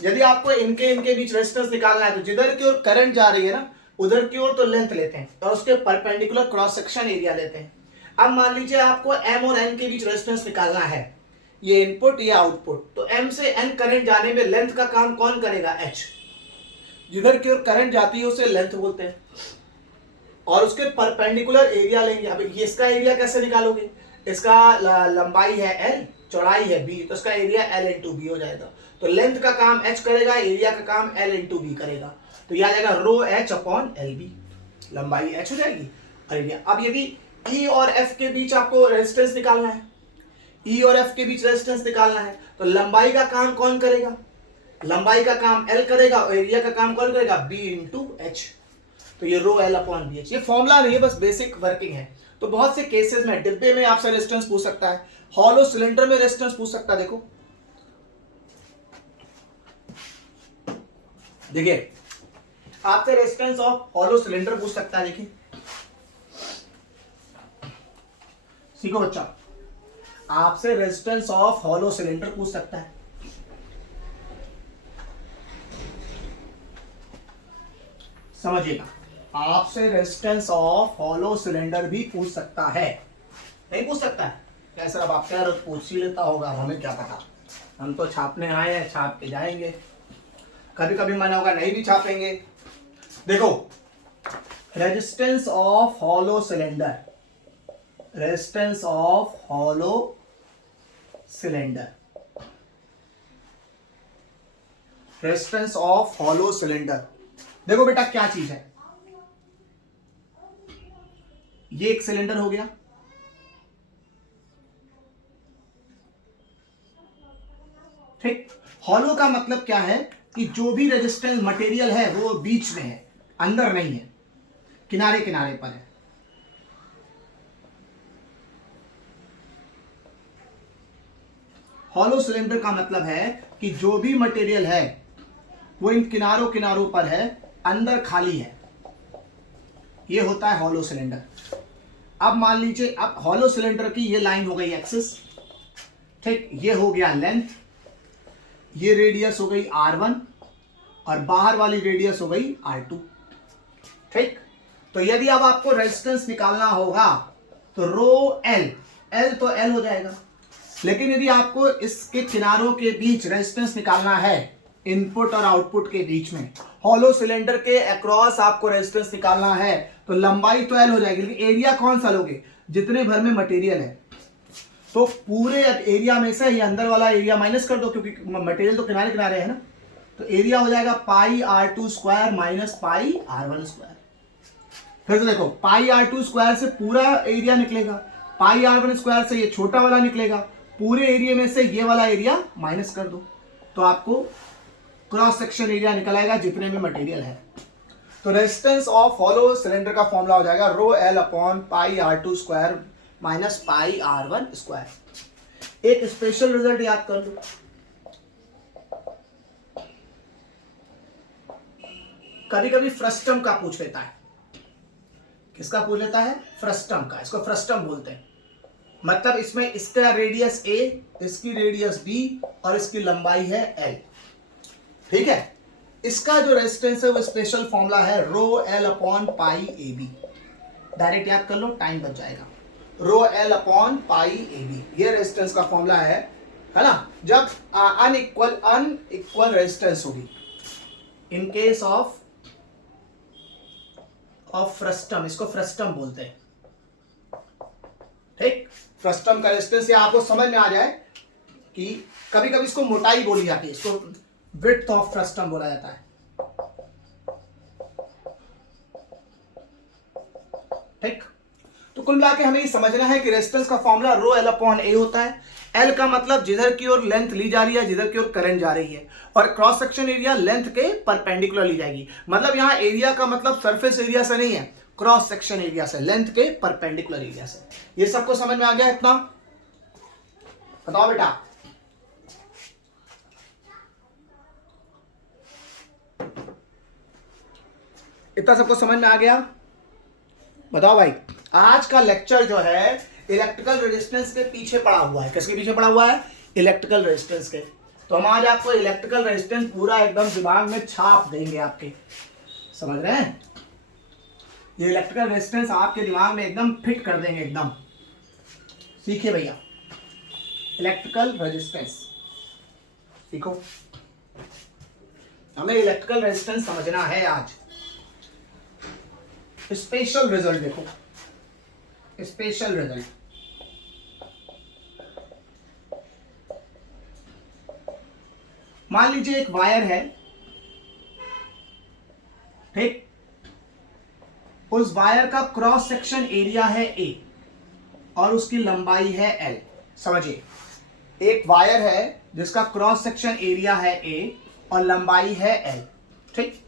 यदि आपको इनके बीच रेजिस्टेंस निकालना है तो जिधर की ओर करंट जा रही है ना उधर की ओर तो लेंथ लेते हैं और उसके परपेंडिकुलर क्रॉस सेक्शन एरिया लेते हैं। अब मान लीजिए आपको M और N के बीच रेजिस्टेंस निकालना है, ये इनपुट ये आउटपुट, तो M से N करंट जाने में लेंथ का काम कौन करेगा, H, जिधर की ओर करंट जाती है उसे लेंथ बोलते हैं, और उसके परपेंडिकुलर एरिया लेंगे। अब इसका एरिया कैसे निकालोगे, इसका लंबाई है L चौड़ाई है b, तो इसका एरिया l इंटू बी हो जाएगा। तो लेंथ का काम h करेगा, एरिया का काम l इंटू बी करेगा, तो यह आ जाएगा रो h अपॉन एल बी, लंबाई h हो जाएगी और एरिया। अब यदि E और F के बीच आपको रेजिस्टेंस निकालना है, E और F के बीच रेजिस्टेंस निकालना है, तो लंबाई का काम कौन करेगा? लंबाई का काम L करेगा और एरिया का काम कौन करेगा? B into H. तो ये रो L अपॉन बी एच, ये फॉर्मूला नहीं है, बस बेसिक वर्किंग है। तो बहुत से केसेस में डिब्बे में आपसे रेजिस्टेंस पूछ सकता है, हॉलो सिलेंडर में रेजिस्टेंस पूछ सकता है। देखो देखिए, आपसे रेजिस्टेंस ऑफ हॉलो सिलेंडर पूछ सकता है। देखिए सीखो बच्चा, आपसे रेजिस्टेंस ऑफ हॉलो सिलेंडर पूछ सकता है। समझिएगा, आपसे रेजिस्टेंस ऑफ हॉलो सिलेंडर भी पूछ सकता है। नहीं पूछ सकता है क्या सर? अब आपका यार पूछ ही लेता होगा, हमें क्या पता, हम तो छापने आए हैं, छाप के जाएंगे। कभी कभी मन होगा नहीं भी छापेंगे। देखो, resistance of hollow cylinder, resistance of hollow cylinder, resistance of hollow cylinder. देखो बेटा क्या चीज है, ये एक सिलेंडर हो गया, ठीक। हॉलो का मतलब क्या है कि जो भी रेजिस्टेंस मटेरियल है वो बीच में है, अंदर नहीं है, किनारे किनारे पर है। हॉलो सिलेंडर का मतलब है कि जो भी मटेरियल है वो इन किनारों किनारों पर है, अंदर खाली है, ये होता है हॉलो सिलेंडर। अब मान लीजिए, अब हॉलो सिलेंडर की ये लाइन हो गई एक्सिस, ठीक, ये हो गया लेंथ, ये रेडियस हो गई R1 और बाहर वाली रेडियस हो गई R2, ठीक। तो यदि अब आपको रेजिस्टेंस निकालना होगा तो रो एल, एल तो एल हो जाएगा, लेकिन यदि आपको इसके किनारों के बीच रेजिस्टेंस निकालना है, इनपुट और आउटपुट के बीच में, हॉलो सिलेंडर के अक्रॉस आपको रेजिस्टेंस निकालना है, तो लंबाई तो एल हो जाएगी, लेकिन एरिया कौन सा लोगे? जितने भर में मटेरियल है। तो पूरे एरिया में से ये अंदर वाला एरिया माइनस कर दो, क्योंकि मटेरियल तो किनारे किनारे है ना, तो एरिया हो जाएगा पाई R2 square minus pi R1 square. फिर से देखो, पाई R2 स्क्वायर से पूरा एरिया निकलेगा, पाई R1 स्क्वायर से ये छोटा वाला निकलेगा, पूरे एरिया में से ये वाला एरिया माइनस कर दो, तो आपको क्रॉस सेक्शन एरिया निकल आएगा जितने में मटेरियल है। तो रेजिस्टेंस ऑफ हॉलो सिलेंडर का फॉर्मूला हो जाएगा रो एल अपॉन पाई R2 square minus pi R1 square. एक स्पेशल रिजल्ट याद कर लो, कभी कभी फ्रस्टम का पूछ लेता है। किसका पूछ लेता है? फ्रस्टम का। इसको फ्रस्टम बोलते हैं, मतलब इसमें इसका रेडियस a, इसकी रेडियस b और इसकी लंबाई है l, ठीक है। इसका जो रेजिस्टेंस है वो स्पेशल फॉर्मूला है rho L upon pi A B. Direct याद कर लो, टाइम बच जाएगा। Rho L upon pi A B, ये रेजिस्टेंस का फॉर्मूला है ना। जब अनइक्वल रेजिस्टेंस होगी, इन केस ऑफ फ्रस्टम, इसको फ्रस्टम बोलते हैं, ठीक। फ्रस्टम का रेजिस्टेंस, या आपको समझ में आ जाए कि कभी कभी इसको मोटाई बोली जाती है, इसको विड्थ ऑफ फ्रस्टम बोला जाता है, ठीक। तो कुल मिला के हमें ये समझना है कि रेजिस्टेंस का formula rho L upon A होता है। एल का मतलब जिधर की ओर लेंथ ली जा रही है, जिधर की ओर करंट जा रही है, और क्रॉस सेक्शन एरिया लेंथ के परपेंडिकुलर ली जाएगी। मतलब यहां एरिया का मतलब सरफेस एरिया से नहीं है, क्रॉस सेक्शन एरिया से, लेंथ के परपेंडिकुलर एरिया से। ये सबको समझ में आ गया इतना? बताओ बेटा। इतना सबको समझ में आ गया? बताओ भाई। आज का लेक्चर जो है इलेक्ट्रिकल रेजिस्टेंस के पीछे पड़ा हुआ है। किसके पीछे पड़ा हुआ है? इलेक्ट्रिकल रेजिस्टेंस के। तो हम आज आपको इलेक्ट्रिकल रेजिस्टेंस पूरा एकदम दिमाग में छाप देंगे आपके, समझ रहे हैं? ये इलेक्ट्रिकल रेजिस्टेंस आपके दिमाग में एकदम फिट कर देंगे एकदम। सीखिए भैया, इलेक्ट्रिकल रेजिस्टेंस सीखो। हमें इलेक्ट्रिकल रेजिस्टेंस समझना है आज। स्पेशल रिजल्ट देखो, स्पेशल रिजल्ट। मान लीजिए एक वायर है, ठीक, उस वायर का क्रॉस सेक्शन एरिया है A और उसकी लंबाई है L। समझिए, एक वायर है जिसका क्रॉस सेक्शन एरिया है A और लंबाई है L, ठीक,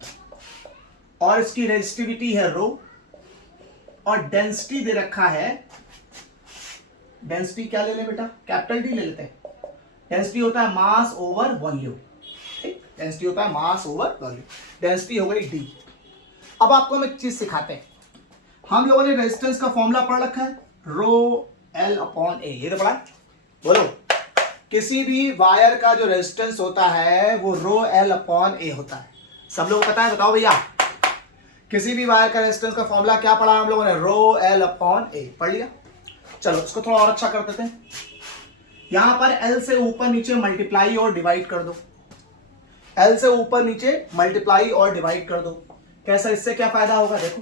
और इसकी रेजिस्टिविटी है रो और डेंसिटी दे रखा है, डेंसिटी क्या ले ले बेटा, कैपिटल D ले लेते हैं। डेंसिटी होता है मास ओवर वॉल्यूम, ठीक, डेंसिटी होता है मास ओवर वॉल्यूम, डेंसिटी हो गई D। अब आपको हम एक चीज सिखाते हैं, हम लोगों ने रेजिस्टेंस का फॉर्मूला पढ़ रखा है, रो L अपॉन A, ये तो पढ़ा है? बोलो, किसी भी वायर का जो रेजिस्टेंस होता है वो रो L अपॉन A होता है। सब लोगों को पता है? बताओ भैया, किसी भी वायर का रेजिस्टेंस का फॉर्मूला क्या पढ़ा हम लोगों ने? रो L अपॉन A पढ़ लिया। चलो इसको थोड़ा और अच्छा कर देते हैं, यहां पर L से ऊपर नीचे मल्टीप्लाई और डिवाइड कर दो, L से ऊपर नीचे मल्टीप्लाई और डिवाइड कर दो। कैसा, इससे क्या फायदा होगा देखो,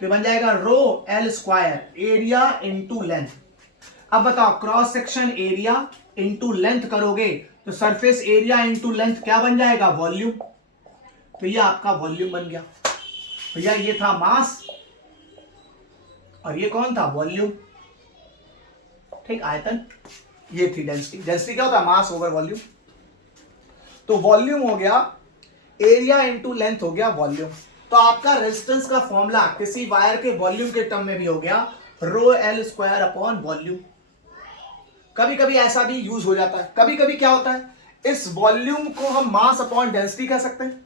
तो बन जाएगा रो L square area into length. अब बताओ, cross section area into length करोगे तो सरफेस एरिया इंटू लेंथ क्या बन जाएगा? वॉल्यूम। तो ये आपका वॉल्यूम बन गया भैया, ये था मास और ये कौन था? वॉल्यूम, ठीक, आयतन। ये थी डेंसिटी, डेंसिटी क्या होता है? मास ओवर वॉल्यूम। तो वॉल्यूम हो गया, एरिया इंटू लेंथ हो गया वॉल्यूम। तो आपका रेजिस्टेंस का फॉर्मूला किसी वायर के वॉल्यूम के टर्म में भी हो गया रो L स्क्वायर अपॉन वॉल्यूम। कभी कभी ऐसा भी यूज हो जाता है, कभी कभी क्या होता है, इस वॉल्यूम को हम मास अपॉन डेंसिटी कह सकते हैं,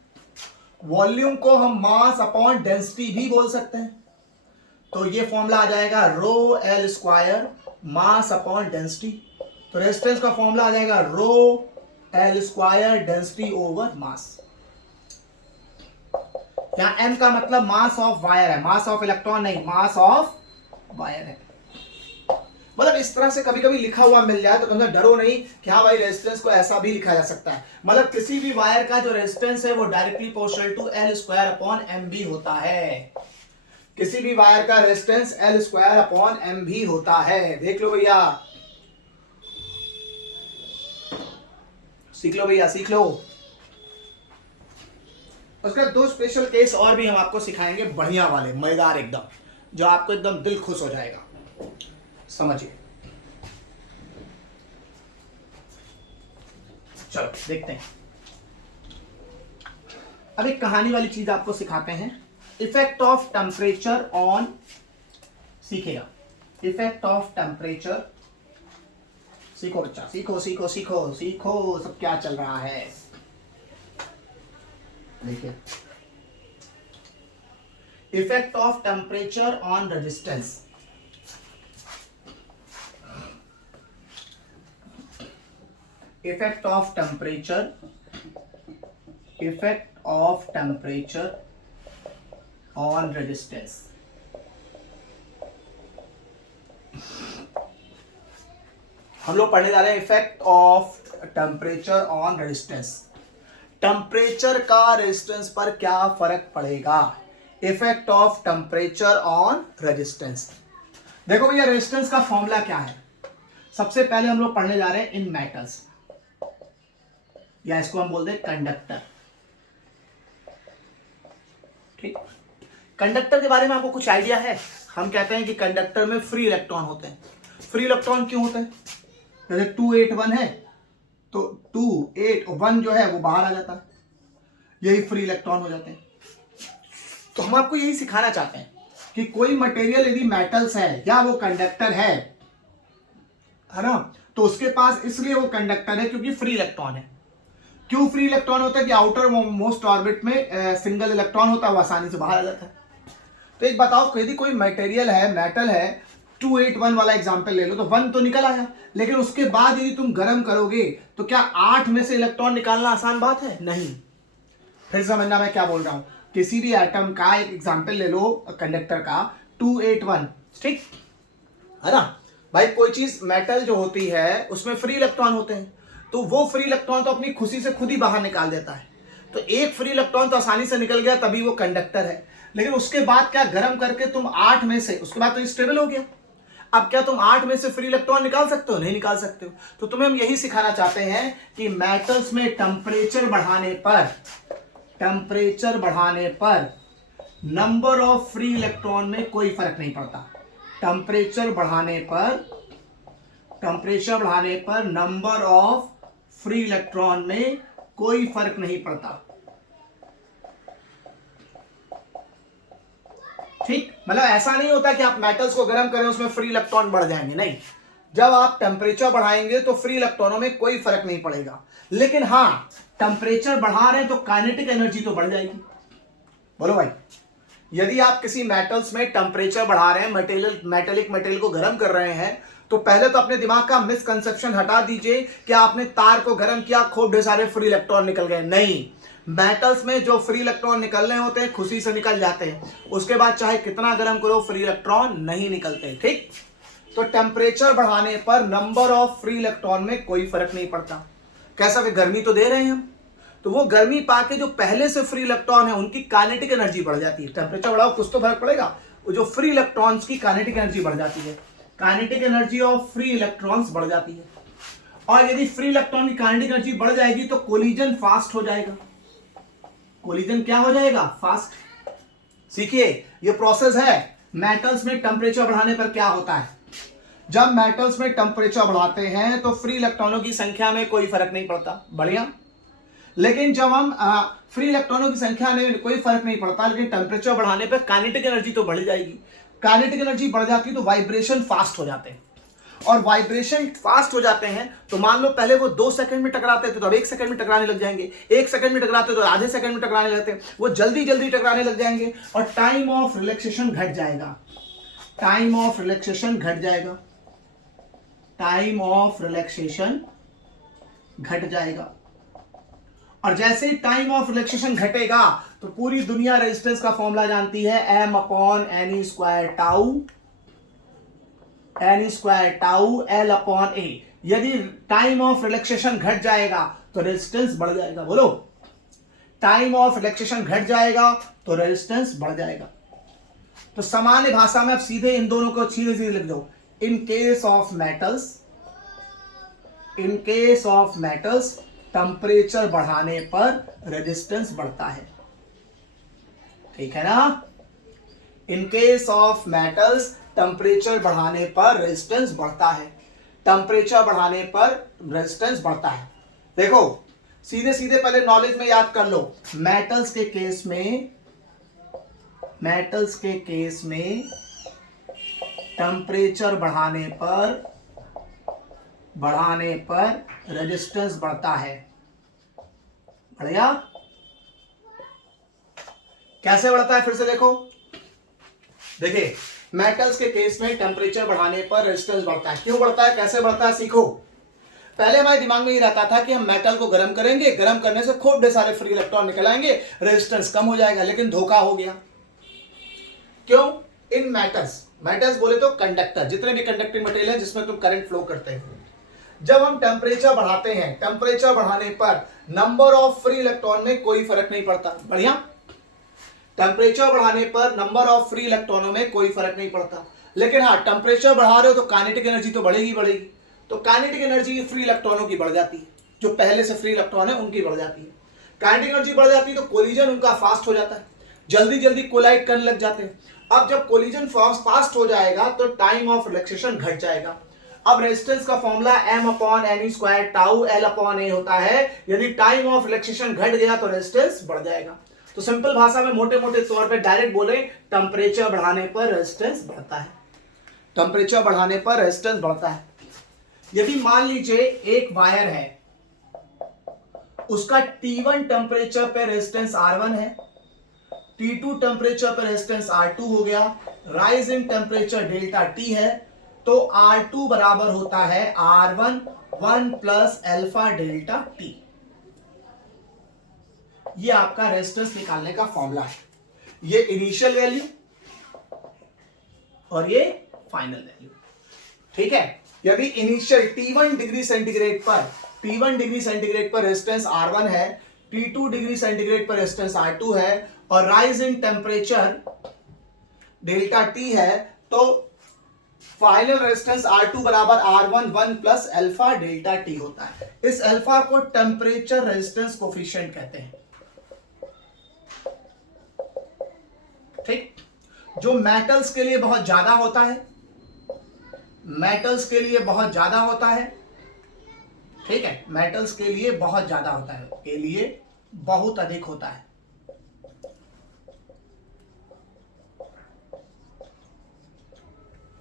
वॉल्यूम को हम मास अपॉन डेंसिटी भी बोल सकते हैं। तो ये फॉर्मूला आ जाएगा रो L square mass upon density. तो रेजिस्टेंस का फॉर्मूला आ जाएगा रो L स्क्वायर डेंसिटी ओवर मास। यहां M का मतलब मास ऑफ वायर है, मास ऑफ इलेक्ट्रॉन नहीं, मास ऑफ वायर है। मतलब इस तरह से कभी कभी लिखा हुआ मिल जाए तो कम से कम डरो नहीं कि हाँ भाई रेजिस्टेंस को ऐसा भी लिखा जा सकता है। मतलब किसी भी वायर का जो रेजिस्टेंस है वो directly proportional to L square upon M भी होता है। किसी भी वायर का resistance L square upon M भी होता है। देख लो भैया, सीख लो भैया, सीख लो। उसका दो स्पेशल केस और भी हम आपको सिखाएंगे, बढ़िया वाले, मजेदार एकदम, जो आपको एकदम दिल खुश हो जाएगा। समझिए, चलो देखते हैं। अब एक कहानी वाली चीज आपको सिखाते हैं, इफेक्ट ऑफ टेम्परेचर ऑन, सीखेगा इफेक्ट ऑफ टेम्परेचर। सीखो बच्चा, सीखो सीखो सीखो सीखो, सब क्या चल रहा है देखिए। Effect of temperature on resistance. Effect of temperature, effect of temperature on resistance. हम लोग पढ़ने जा रहे हैं effect of temperature on resistance. Temperature का रेजिस्टेंस पर क्या फर्क पड़ेगा? Effect of temperature on resistance. देखो भैया, रेजिस्टेंस का फॉर्मूला क्या है? सबसे पहले हम लोग पढ़ने जा रहे हैं इन मेटल्स, या इसको हम बोलते हैं कंडक्टर। ठीक, कंडक्टर के बारे में आपको कुछ आइडिया है? हम कहते हैं कि कंडक्टर में फ्री इलेक्ट्रॉन होते हैं। फ्री इलेक्ट्रॉन क्यों होते हैं? जैसे 281 है तो 2 8 1 जो है वो बाहर आ जाता है, यही फ्री इलेक्ट्रॉन हो जाते हैं। तो हम आपको यही सिखाना चाहते हैं कि कोई मटेरियल यदि मेटल्स है या वो कंडक्टर है ना, तो उसके पास इसलिए वो कंडक्टर है क्योंकि फ्री इलेक्ट्रॉन है। क्यों फ्री इलेक्ट्रॉन होता है? कि आउटर मोस्ट ऑर्बिट में सिंगल इलेक्ट्रॉन होता है, वो आसानी से बाहर आ जाता है। तो एक बताओ, यदि कोई मटेरियल है, मेटल है, 281 वाला एग्जांपल ले लो, तो 1 तो निकल आया, लेकिन उसके बाद यदि तुम गर्म करोगे तो क्या 8 में से इलेक्ट्रॉन निकालना आसान बात है? नहीं। फिर समझना मैं क्या बोल रहा हूं। किसी भी एटम का एक एग्जांपल ले लो, कंडक्टर का 281, ठीक है ना भाई। कोई चीज मेटल जो होती है उसमें फ्री इलेक्ट्रॉन होते हैं, तो वो फ्री इलेक्ट्रॉन तो अपनी खुशी से खुद ही बाहर निकाल देता है। तो एक फ्री इलेक्ट्रॉन तो आसानी से निकल गया, तभी वो कंडक्टर है। लेकिन उसके बाद क्या, गर्म करके तुम 8 में से, उसके बाद तो स्टेबल हो गया। अब क्या तुम 8 में से फ्री इलेक्ट्रॉन निकाल सकते हो? नहीं निकाल सकते हो। तो तुम्हें हम यही सिखाना चाहते हैं कि मेटल्स में टेम्परेचर बढ़ाने पर नंबर ऑफ फ्री इलेक्ट्रॉन में कोई फर्क नहीं पड़ता। टेम्परेचर बढ़ाने पर नंबर ऑफ फ्री इलेक्ट्रॉन में कोई फर्क नहीं पड़ता। ठीक, मतलब ऐसा नहीं होता कि आप मेटल्स को गर्म करें उसमें फ्री इलेक्ट्रॉन बढ़ जाएंगे, नहीं। जब आप टेम्परेचर बढ़ाएंगे तो फ्री इलेक्ट्रॉनों में कोई फर्क नहीं पड़ेगा। लेकिन हां, टेम्परेचर बढ़ा रहे हैं तो काइनेटिक एनर्जी तो बढ़ जाएगी। बोलो भाई, यदि आप किसी मेटल्स में टेम्परेचर बढ़ा रहे हैं, मेटेलिक मटेरियल को गर्म कर रहे हैं, तो पहले तो अपने दिमाग का मिसकंसेप्शन हटा दीजिए कि आपने तार को गर्म किया, खूब ढेर सारे फ्री इलेक्ट्रॉन निकल गए। नहीं, मेटल्स में जो फ्री इलेक्ट्रॉन निकलने होते हैं खुशी से निकल जाते हैं, उसके बाद चाहे कितना गर्म करो फ्री इलेक्ट्रॉन नहीं निकलते। ठीक, तो टेम्परेचर बढ़ाने पर नंबर ऑफ फ्री इलेक्ट्रॉन में कोई फर्क नहीं पड़ता। कैसा, वे गर्मी तो दे रहे हैं हम, तो वो गर्मी पाके जो पहले से फ्री इलेक्ट्रॉन है उनकी काइनेटिक एनर्जी बढ़ जाती है। टेम्परेचर बढ़ाओ कुछ तो फर्क पड़ेगा, वो जो फ्री इलेक्ट्रॉन्स की काइनेटिक एनर्जी बढ़ जाती है। Kinetic energy of free electrons बढ़ जाती है, और यदि फ्री इलेक्ट्रॉन की काइनेटिक एनर्जी बढ़ जाएगी तो कोलिजन फास्ट हो जाएगा। कोलिजन क्या हो जाएगा? फास्ट। सीखिए, ये प्रोसेस है। मेटल्स में टेम्परेचर बढ़ाने पर क्या होता है, जब मेटल्स में टेम्परेचर बढ़ाते हैं तो फ्री इलेक्ट्रॉनों की संख्या में कोई फर्क नहीं पड़ता। बढ़िया। लेकिन जब हम फ्री इलेक्ट्रॉनों की संख्या में कोई फर्क नहीं पड़ता, लेकिन टेम्परेचर बढ़ाने पर काइनेटिक एनर्जी तो बढ़ जाएगी। काइनेटिक एनर्जी बढ़ जाती तो वाइब्रेशन फास्ट हो जाते हैं, और वाइब्रेशन फास्ट हो जाते हैं तो मान लो पहले वो 2 सेकंड में टकराते थे तो अब 1 सेकंड में टकराने लग जाएंगे, 1 सेकंड में टकराते तो आधे सेकंड में टकराने लगते हैं, वो जल्दी जल्दी टकराने लग जाएंगे, और टाइम ऑफ रिलैक्सेशन घट जाएगा। टाइम ऑफ रिलैक्सेशन घट जाएगा। टाइम ऑफ रिलैक्सेशन घट जाएगा। और जैसे ही टाइम ऑफ रिलैक्सेशन घटेगा तो पूरी दुनिया रेजिस्टेंस का फॉर्मूला जानती है, m/n² L/A। यदि टाइम ऑफ रिलैक्सेशन घट जाएगा तो रेजिस्टेंस बढ़ जाएगा। बोलो, टाइम ऑफ रिलैक्सेशन घट जाएगा तो रेजिस्टेंस बढ़ जाएगा। तो सामान्य भाषा में आप सीधे इन दोनों को सीधे सीधे लिख दो। इन केस ऑफ मेटल्स टेम्परेचर बढ़ाने पर रेजिस्टेंस बढ़ता है। ठीक है ना? इन केस ऑफ मेटल्स टेम्परेचर बढ़ाने पर रेजिस्टेंस बढ़ता है। टेम्परेचर बढ़ाने पर रेजिस्टेंस बढ़ता है। देखो, सीधे सीधे पहले नॉलेज में याद कर लो। मेटल्स के केस में टेम्परेचर बढ़ाने पर रेजिस्टेंस बढ़ता है। बढ़िया। कैसे बढ़ता है फिर से देखो। देखिए, मेटल्स के केस में टेम्परेचर बढ़ाने पर रेजिस्टेंस बढ़ता है। क्यों बढ़ता है, कैसे बढ़ता है, सीखो। पहले हमारे दिमाग में ये रहता था कि हम मेटल को गर्म करेंगे, गर्म करने से खूब ढेर सारे फ्री इलेक्ट्रॉन निकल आएंगे, रेजिस्टेंस कम हो जाएगा। लेकिन धोखा हो गया। क्यों? इन मेटल्स बोले तो कंडक्टर, जितने भी कंडक्टिंग मटेरियल है जिसमें तुम करंट फ्लो करते हैं, जब हम टेम्परेचर बढ़ाते हैं, टेम्परेचर बढ़ाने पर नंबर ऑफ फ्री इलेक्ट्रॉन में कोई फर्क नहीं पड़ता। बढ़िया। टेम्परेचर बढ़ाने पर नंबर ऑफ फ्री इलेक्ट्रॉनों में कोई फर्क नहीं पड़ता। लेकिन हाँ, टेम्परेचर बढ़ा रहे हो तो काइनेटिक एनर्जी तो बढ़ेगी। तो काइनेटिक एनर्जी फ्री इलेक्ट्रॉनों की बढ़ जाती है, जो पहले से फ्री इलेक्ट्रॉन है उनकी बढ़ जाती है। काइनेटिक एनर्जी बढ़ जाती है तो कोलिजन उनका फास्ट हो जाता है, जल्दी जल्दी कोलाइड करने लग जाते हैं। अब जब कोलिजन फास्ट हो जाएगा तो टाइम ऑफ रिलैक्सेशन घट जाएगा। अब रेजिस्टेंस का फॉर्मूला m/n² L/A होता है। यदि टाइम ऑफ रिलैक्सेशन घट गया तो रेजिस्टेंस बढ़ जाएगा। तो सिंपल भाषा में मोटे मोटे तौर पे डायरेक्ट बोले, टेम्परेचर बढ़ाने पर रेजिस्टेंस बढ़ता है। टेम्परेचर बढ़ाने पर रेजिस्टेंस बढ़ता है। यदि मान लीजिए एक वायर है, उसका T1 टेम्परेचर पे रेजिस्टेंस R1 है, T2 टेम्परेचर पर रेजिस्टेंस R2 हो गया, rise in temperature delta T है, तो R2 बराबर होता है R1 1 plus alpha delta T। ये आपका रेजिस्टेंस निकालने का फॉर्मूला है। ये इनिशियल वैल्यू और ये फाइनल वैल्यू। ठीक है। यदि इनिशियल T1 डिग्री सेंटीग्रेड पर रेजिस्टेंस R1 है, T2 डिग्री सेंटीग्रेड पर रेजिस्टेंस R2 है, और rise in temperature delta T है, तो फाइनल रेजिस्टेंस R2 बराबर R1 1 plus alpha delta T होता है। इस अल्फा को टेम्परेचर रेजिस्टेंस कोफिशिएंट कहते हैं। ठीक, जो मेटल्स के लिए बहुत ज्यादा होता है, मेटल्स के लिए बहुत ज्यादा होता है, ठीक है, मेटल्स के लिए बहुत ज्यादा होता है, के लिए बहुत अधिक होता है।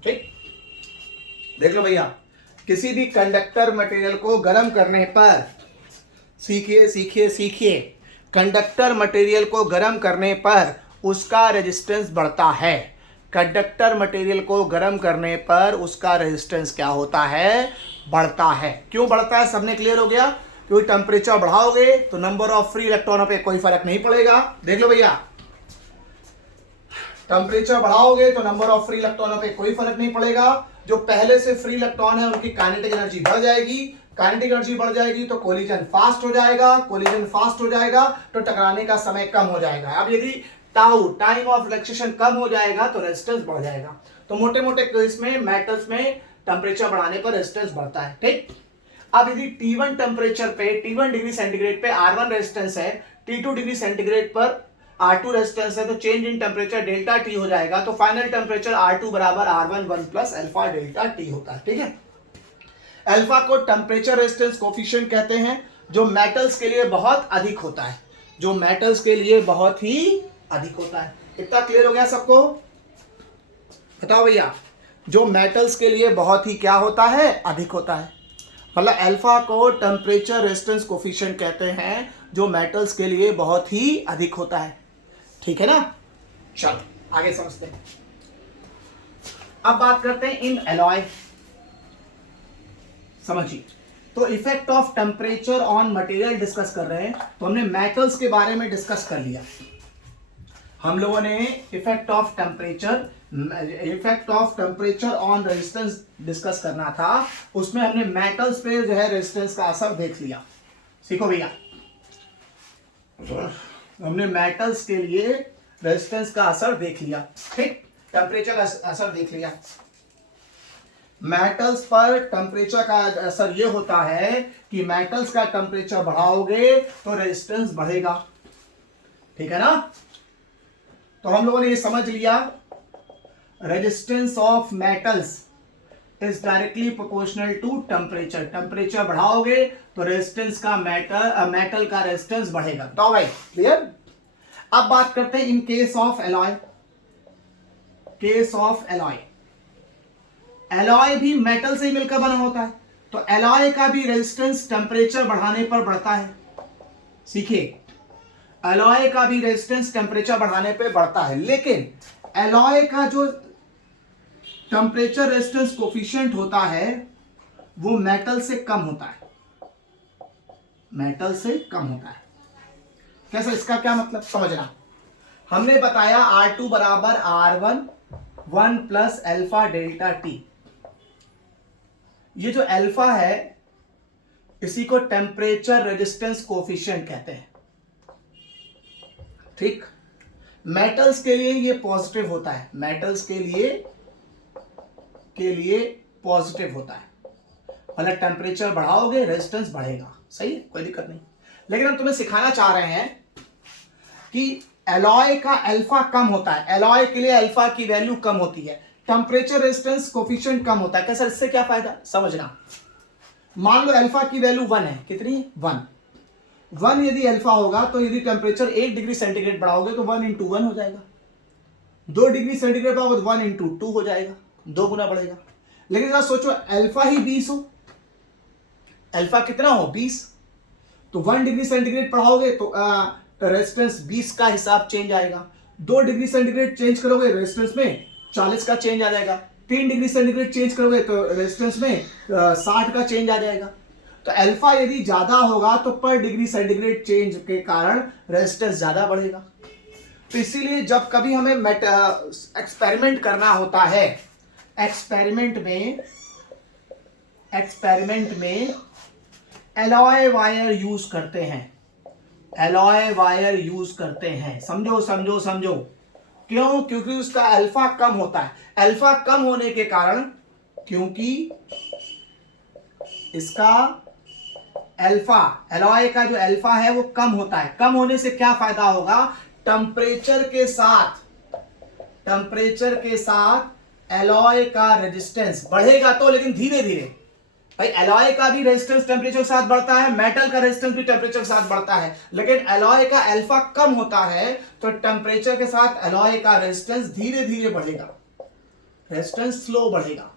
ठीक, देख लो भैया, किसी भी कंडक्टर मटेरियल को गर्म करने पर, सीखिए सीखिए सीखिए, कंडक्टर मटेरियल को गर्म करने पर उसका रेजिस्टेंस बढ़ता है। कंडक्टर मटेरियल को गर्म करने पर उसका रेजिस्टेंस क्या होता है? बढ़ता है। क्यों बढ़ता है? सबने क्लियर हो गया? क्योंकि टेम्परेचर बढ़ाओगे तो नंबर ऑफ फ्री इलेक्ट्रॉनों पे कोई फर्क नहीं पड़ेगा। देख लो भैया, टेम्परेचर बढ़ाओगे तो नंबर ऑफ फ्री इलेक्ट्रॉनों पे कोई फर्क नहीं पड़ेगा। जो पहले से फ्री इलेक्ट्रॉन है उनकी काइनेटिक एनर्जी बढ़ जाएगी, काइनेटिक एनर्जी बढ़ जाएगी तो कोलिजन फास्ट हो जाएगा, कोलिजन फास्ट हो जाएगा तो टकराने का समय कम हो जाएगा। अब यदि टाउ, टाइम ऑफ रिलैक्सेशन कम हो जाएगा तो रेजिस्टेंस बढ़ जाएगा। तो मोटे मोटे केस में मेटल्स में टेम्परेचर बढ़ाने पर रेजिस्टेंस बढ़ता है। ठीक, अब यदि T1 टेम्परेचर पे, T1 डिग्री सेंटीग्रेड पे R1 रेजिस्टेंस है, T2 डिग्री सेंटीग्रेड पर R2 रेजिस्टेंस है, तो change in temperature delta T हो जाएगा। तो फाइनल टेम्परेचर R2 बराबर R1 1 plus alpha delta T होता है। ठीक है, अल्फा को टेम्परेचर रेजिस्टेंस कोफिशिएंट कहते हैं, जो मेटल्स के लिए बहुत अधिक होता है, जो मेटल्स के लिए बहुत ही अधिक होता है। इतना क्लियर हो गया सबको? बताओ भैया, जो मेटल्स के लिए बहुत ही क्या होता है? अधिक होता है। मतलब अल्फा को टेम्परेचर रेजिस्टेंस कोफिशिएंट कहते हैं, जो मेटल्स के लिए बहुत ही अधिक होता है। ठीक है ना? चलो आगे समझते हैं। अब बात करते हैं इन एलॉय। समझिए, तो effect of temperature on material discuss कर रहे हैं, तो हमने मेटल्स के बारे में डिस्कस कर लिया। हम लोगों ने effect of temperature on resistance discuss करना था, उसमें हमने मेटल्स पे जो है रेजिस्टेंस का असर देख लिया। सीखो भैया, हमने मेटल्स के लिए रेजिस्टेंस का असर देख लिया। ठीक, टेम्परेचर का असर देख लिया। मेटल्स पर टेम्परेचर का असर यह होता है कि मेटल्स का टेम्परेचर बढ़ाओगे तो रेजिस्टेंस बढ़ेगा। ठीक है ना? तो हम लोगों ने ये समझ लिया, resistance of metals is directly proportional to temperature. Temperature बढ़ाओगे तो रेजिस्टेंस का मेटल का रेजिस्टेंस बढ़ेगा। तो भाई क्लियर? अब बात करते हैं इन case of alloy. Case of alloy, alloy भी मेटल से ही मिलकर बना होता है, तो एलॉय का भी रेजिस्टेंस टेम्परेचर बढ़ाने पर बढ़ता है। सीखिए, एलॉय का भी रेजिस्टेंस टेम्परेचर बढ़ाने पे बढ़ता है, लेकिन एलॉय का जो टेम्परेचर रेजिस्टेंस कोफिशिएंट होता है वो मेटल से कम होता है। मेटल से कम होता है। कैसे? इसका क्या मतलब समझना। हमने बताया R2 बराबर R1 1 plus alpha delta T. ये जो अल्फा है इसी को टेम्परेचर रेजिस्टेंस कोफिशिएंट कहते हैं। ठीक, मेटल्स के लिए ये पॉजिटिव होता है, मेटल्स के लिए पॉजिटिव होता है। मतलब टेम्परेचर बढ़ाओगे रेजिस्टेंस बढ़ेगा। सही है, कोई दिक्कत नहीं। लेकिन हम तुम्हें सिखाना चाह रहे हैं कि एलॉय का अल्फा कम होता है, एलॉय के लिए अल्फा की वैल्यू कम होती है, टेम्परेचर रेजिस्टेंस कोफिशिएंट कम होता है। कैसे? इससे क्या फायदा समझना। मान लो अल्फा की वैल्यू 1 है, कितनी? 1 यदि अल्फा होगा तो यदि टेम्परेचर 1 डिग्री सेंटीग्रेड बढ़ाओगे तो 1 × 1 हो जाएगा। 2 डिग्री सेंटीग्रेड बढ़ाओगे तो 1 × 2 हो जाएगा, 2 गुना बढ़ेगा। लेकिन जरा सोचो अल्फा ही 20 हो, अल्फा कितना हो? 20, तो 1 डिग्री सेंटीग्रेड बढ़ाओगे तो रेजिस्टेंस 20 का हिसाब चेंज आएगा। 2 डिग्री सेंटीग्रेड चेंज करोगे रेजिस्टेंस में 40 का चेंज आ जाएगा। 3 डिग्री सेंटीग्रेड चेंज करोगे तो रेजिस्टेंस में 60 का चेंज आ जाएगा। तो अल्फा यदि ज्यादा होगा तो पर डिग्री सेंटीग्रेड चेंज के कारण रेजिस्टेंस ज्यादा बढ़ेगा। तो इसीलिए जब कभी हमें एक्सपेरिमेंट करना होता है, एक्सपेरिमेंट में एलॉय वायर यूज करते हैं, एलॉय वायर यूज करते हैं। समझो समझो समझो, क्यों? क्योंकि उसका अल्फा कम होता है। अल्फा कम होने के कारण, क्योंकि इसका अल्फा, एलॉय का जो अल्फा है वो कम होता है। कम होने से क्या फायदा होगा? टेम्परेचर के साथ एलॉय का रेजिस्टेंस बढ़ेगा तो, लेकिन धीरे धीरे। भाई एलॉय का भी रेजिस्टेंस टेम्परेचर के साथ बढ़ता है, मेटल का रेजिस्टेंस भी टेम्परेचर के साथ बढ़ता है, लेकिन एलॉय का अल्फा कम होता है तो टेम्परेचर के साथ एलॉय का रेजिस्टेंस धीरे धीरे बढ़ेगा, रेजिस्टेंस स्लो बढ़ेगा।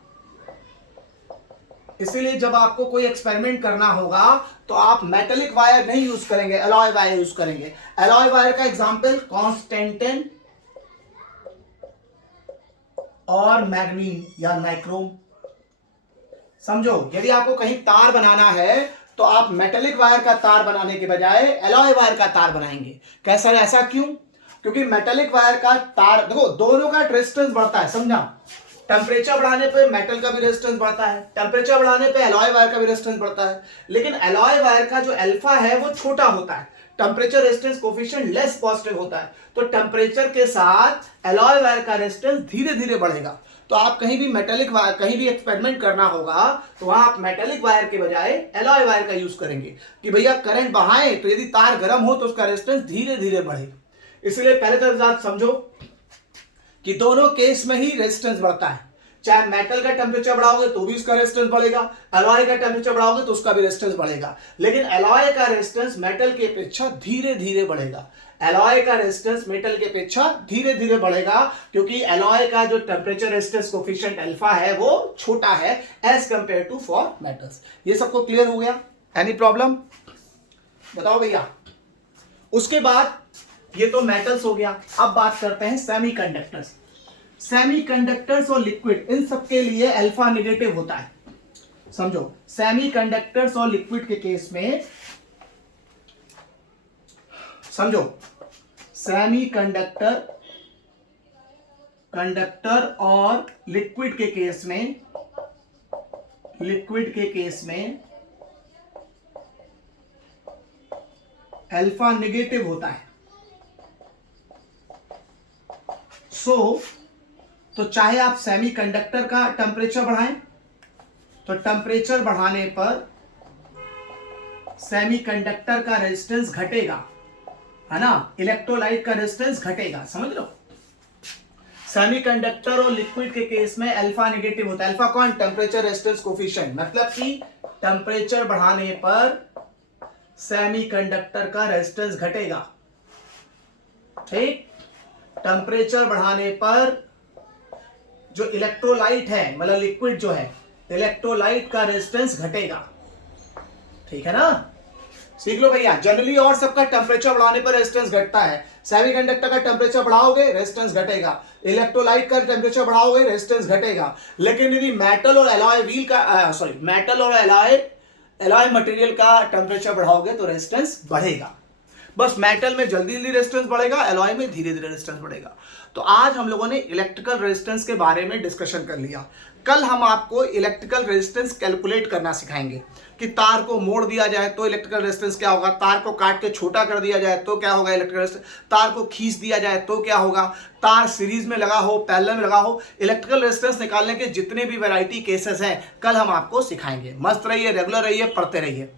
इसीलिए जब आपको कोई एक्सपेरिमेंट करना होगा तो आप मेटेलिक वायर नहीं यूज करेंगे, एलॉय वायर यूज करेंगे। एलॉय वायर का एग्जांपल कॉन्स्टेंटिन और मैग्नीन या नाइक्रोम। समझो, यदि आपको कहीं तार बनाना है तो आप मेटेलिक वायर का तार बनाने के बजाय एलॉय वायर का तार बनाएंगे। कैसा? ऐसा क्यों? क्योंकि मेटेलिक वायर का तार, देखो दोनों का रेजिस्टेंस बढ़ता है, समझा? टेम्परेचर बढ़ाने पे मेटल का भी रेजिस्टेंस बढ़ता है, टेम्परेचर बढ़ाने पे एलॉय वायर का भी रेजिस्टेंस बढ़ता है, लेकिन एलॉय वायर का जो अल्फा है वो छोटा होता है, temperature resistance coefficient less positive होता है, तो टेम्परेचर के साथ एलॉय वायर का रेजिस्टेंस धीरे धीरे बढ़ेगा। तो आप कहीं भी मेटेलिक वायर, कहीं भी एक्सपेरिमेंट करना होगा तो वहां आप मेटेलिक वायर के बजाय एलॉय वायर का यूज करेंगे कि भैया करंट बढ़ाएं तो यदि तार गर्म हो तो उसका रेजिस्टेंस धीरे धीरे बढ़े। इसलिए पहले तो आप समझो कि दोनों केस में ही रेजिस्टेंस बढ़ता है। चाहे मेटल का टेम्परेचर बढ़ाओगे तो भी उसका रेजिस्टेंस बढ़ेगा, एलॉय का टेम्परेचर बढ़ाओगे तो उसका भी रेजिस्टेंस बढ़ेगा, लेकिन एलॉय का रेजिस्टेंस मेटल की अपेक्षा धीरे धीरे बढ़ेगा। एलॉय का रेजिस्टेंस मेटल की अपेक्षा धीरे धीरे बढ़ेगा क्योंकि एलॉय का जो टेम्परेचर रेजिस्टेंस कोफिशिएंट अल्फा है वो छोटा है as compare to for metals. ये सबको क्लियर हो गया? Any problem? बताओ भैया। उसके बाद ये तो मेटल्स हो गया, अब बात करते हैं सेमीकंडक्टर्स। सेमीकंडक्टर्स और लिक्विड, इन सब के लिए अल्फा नेगेटिव होता है। समझो, सेमीकंडक्टर्स और लिक्विड के केस में, समझो सेमीकंडक्टर, कंडक्टर और लिक्विड के केस में, अल्फा नेगेटिव होता है। तो चाहे आप सेमीकंडक्टर का टेम्परेचर बढ़ाएं तो टेम्परेचर बढ़ाने पर सेमीकंडक्टर का रेजिस्टेंस घटेगा, है ना? इलेक्ट्रोलाइट का रेजिस्टेंस घटेगा, समझ लो। सेमीकंडक्टर और लिक्विड के केस में अल्फा नेगेटिव होता है। अल्फा कौन? टेम्परेचर रेजिस्टेंस कोफिशिएंट, मतलब कि टेम्परेचर बढ़ाने पर सेमीकंडक्टर का रेजिस्टेंस घटेगा। ठीक? टेम्परेचर बढ़ाने पर जो इलेक्ट्रोलाइट है, मतलब लिक्विड जो है, इलेक्ट्रोलाइट का रेजिस्टेंस घटेगा। ठीक है ना? सीख लो भैया। जनरली और सबका टेम्परेचर बढ़ाने पर रेजिस्टेंस घटता है। सेमीकंडक्टर का टेम्परेचर बढ़ाओगे रेजिस्टेंस घटेगा, इलेक्ट्रोलाइट का टेम्परेचर बढ़ाओगे रेजिस्टेंस घटेगा, लेकिन यदि मेटल और एलॉय व्हील का मेटल और एलॉय मटेरियल का टेम्परेचर बढ़ाओगे तो रेजिस्टेंस बढ़ेगा। बस मेटल में जल्दी जल्दी रेजिस्टेंस बढ़ेगा, एलॉय में धीरे धीरे रेजिस्टेंस बढ़ेगा। तो आज हम लोगों ने इलेक्ट्रिकल रेजिस्टेंस के बारे में डिस्कशन कर लिया। कल हम आपको इलेक्ट्रिकल रेजिस्टेंस कैलकुलेट करना सिखाएंगे कि तार को मोड़ दिया जाए तो इलेक्ट्रिकल रेजिस्टेंस क्या होगा, तार को काट के छोटा कर दिया जाए तो क्या होगा इलेक्ट्रिकल रेजिस्टेंस, तार को खींच दिया जाए तो क्या होगा, तार सीरीज में लगा हो, पैरेलल में लगा हो। इलेक्ट्रिकल रेजिस्टेंस निकालने के जितने भी वैरायटी केसेस हैं कल हम आपको सिखाएंगे। मस्त रहिए, रेगुलर रहिए, पढ़ते रहिए।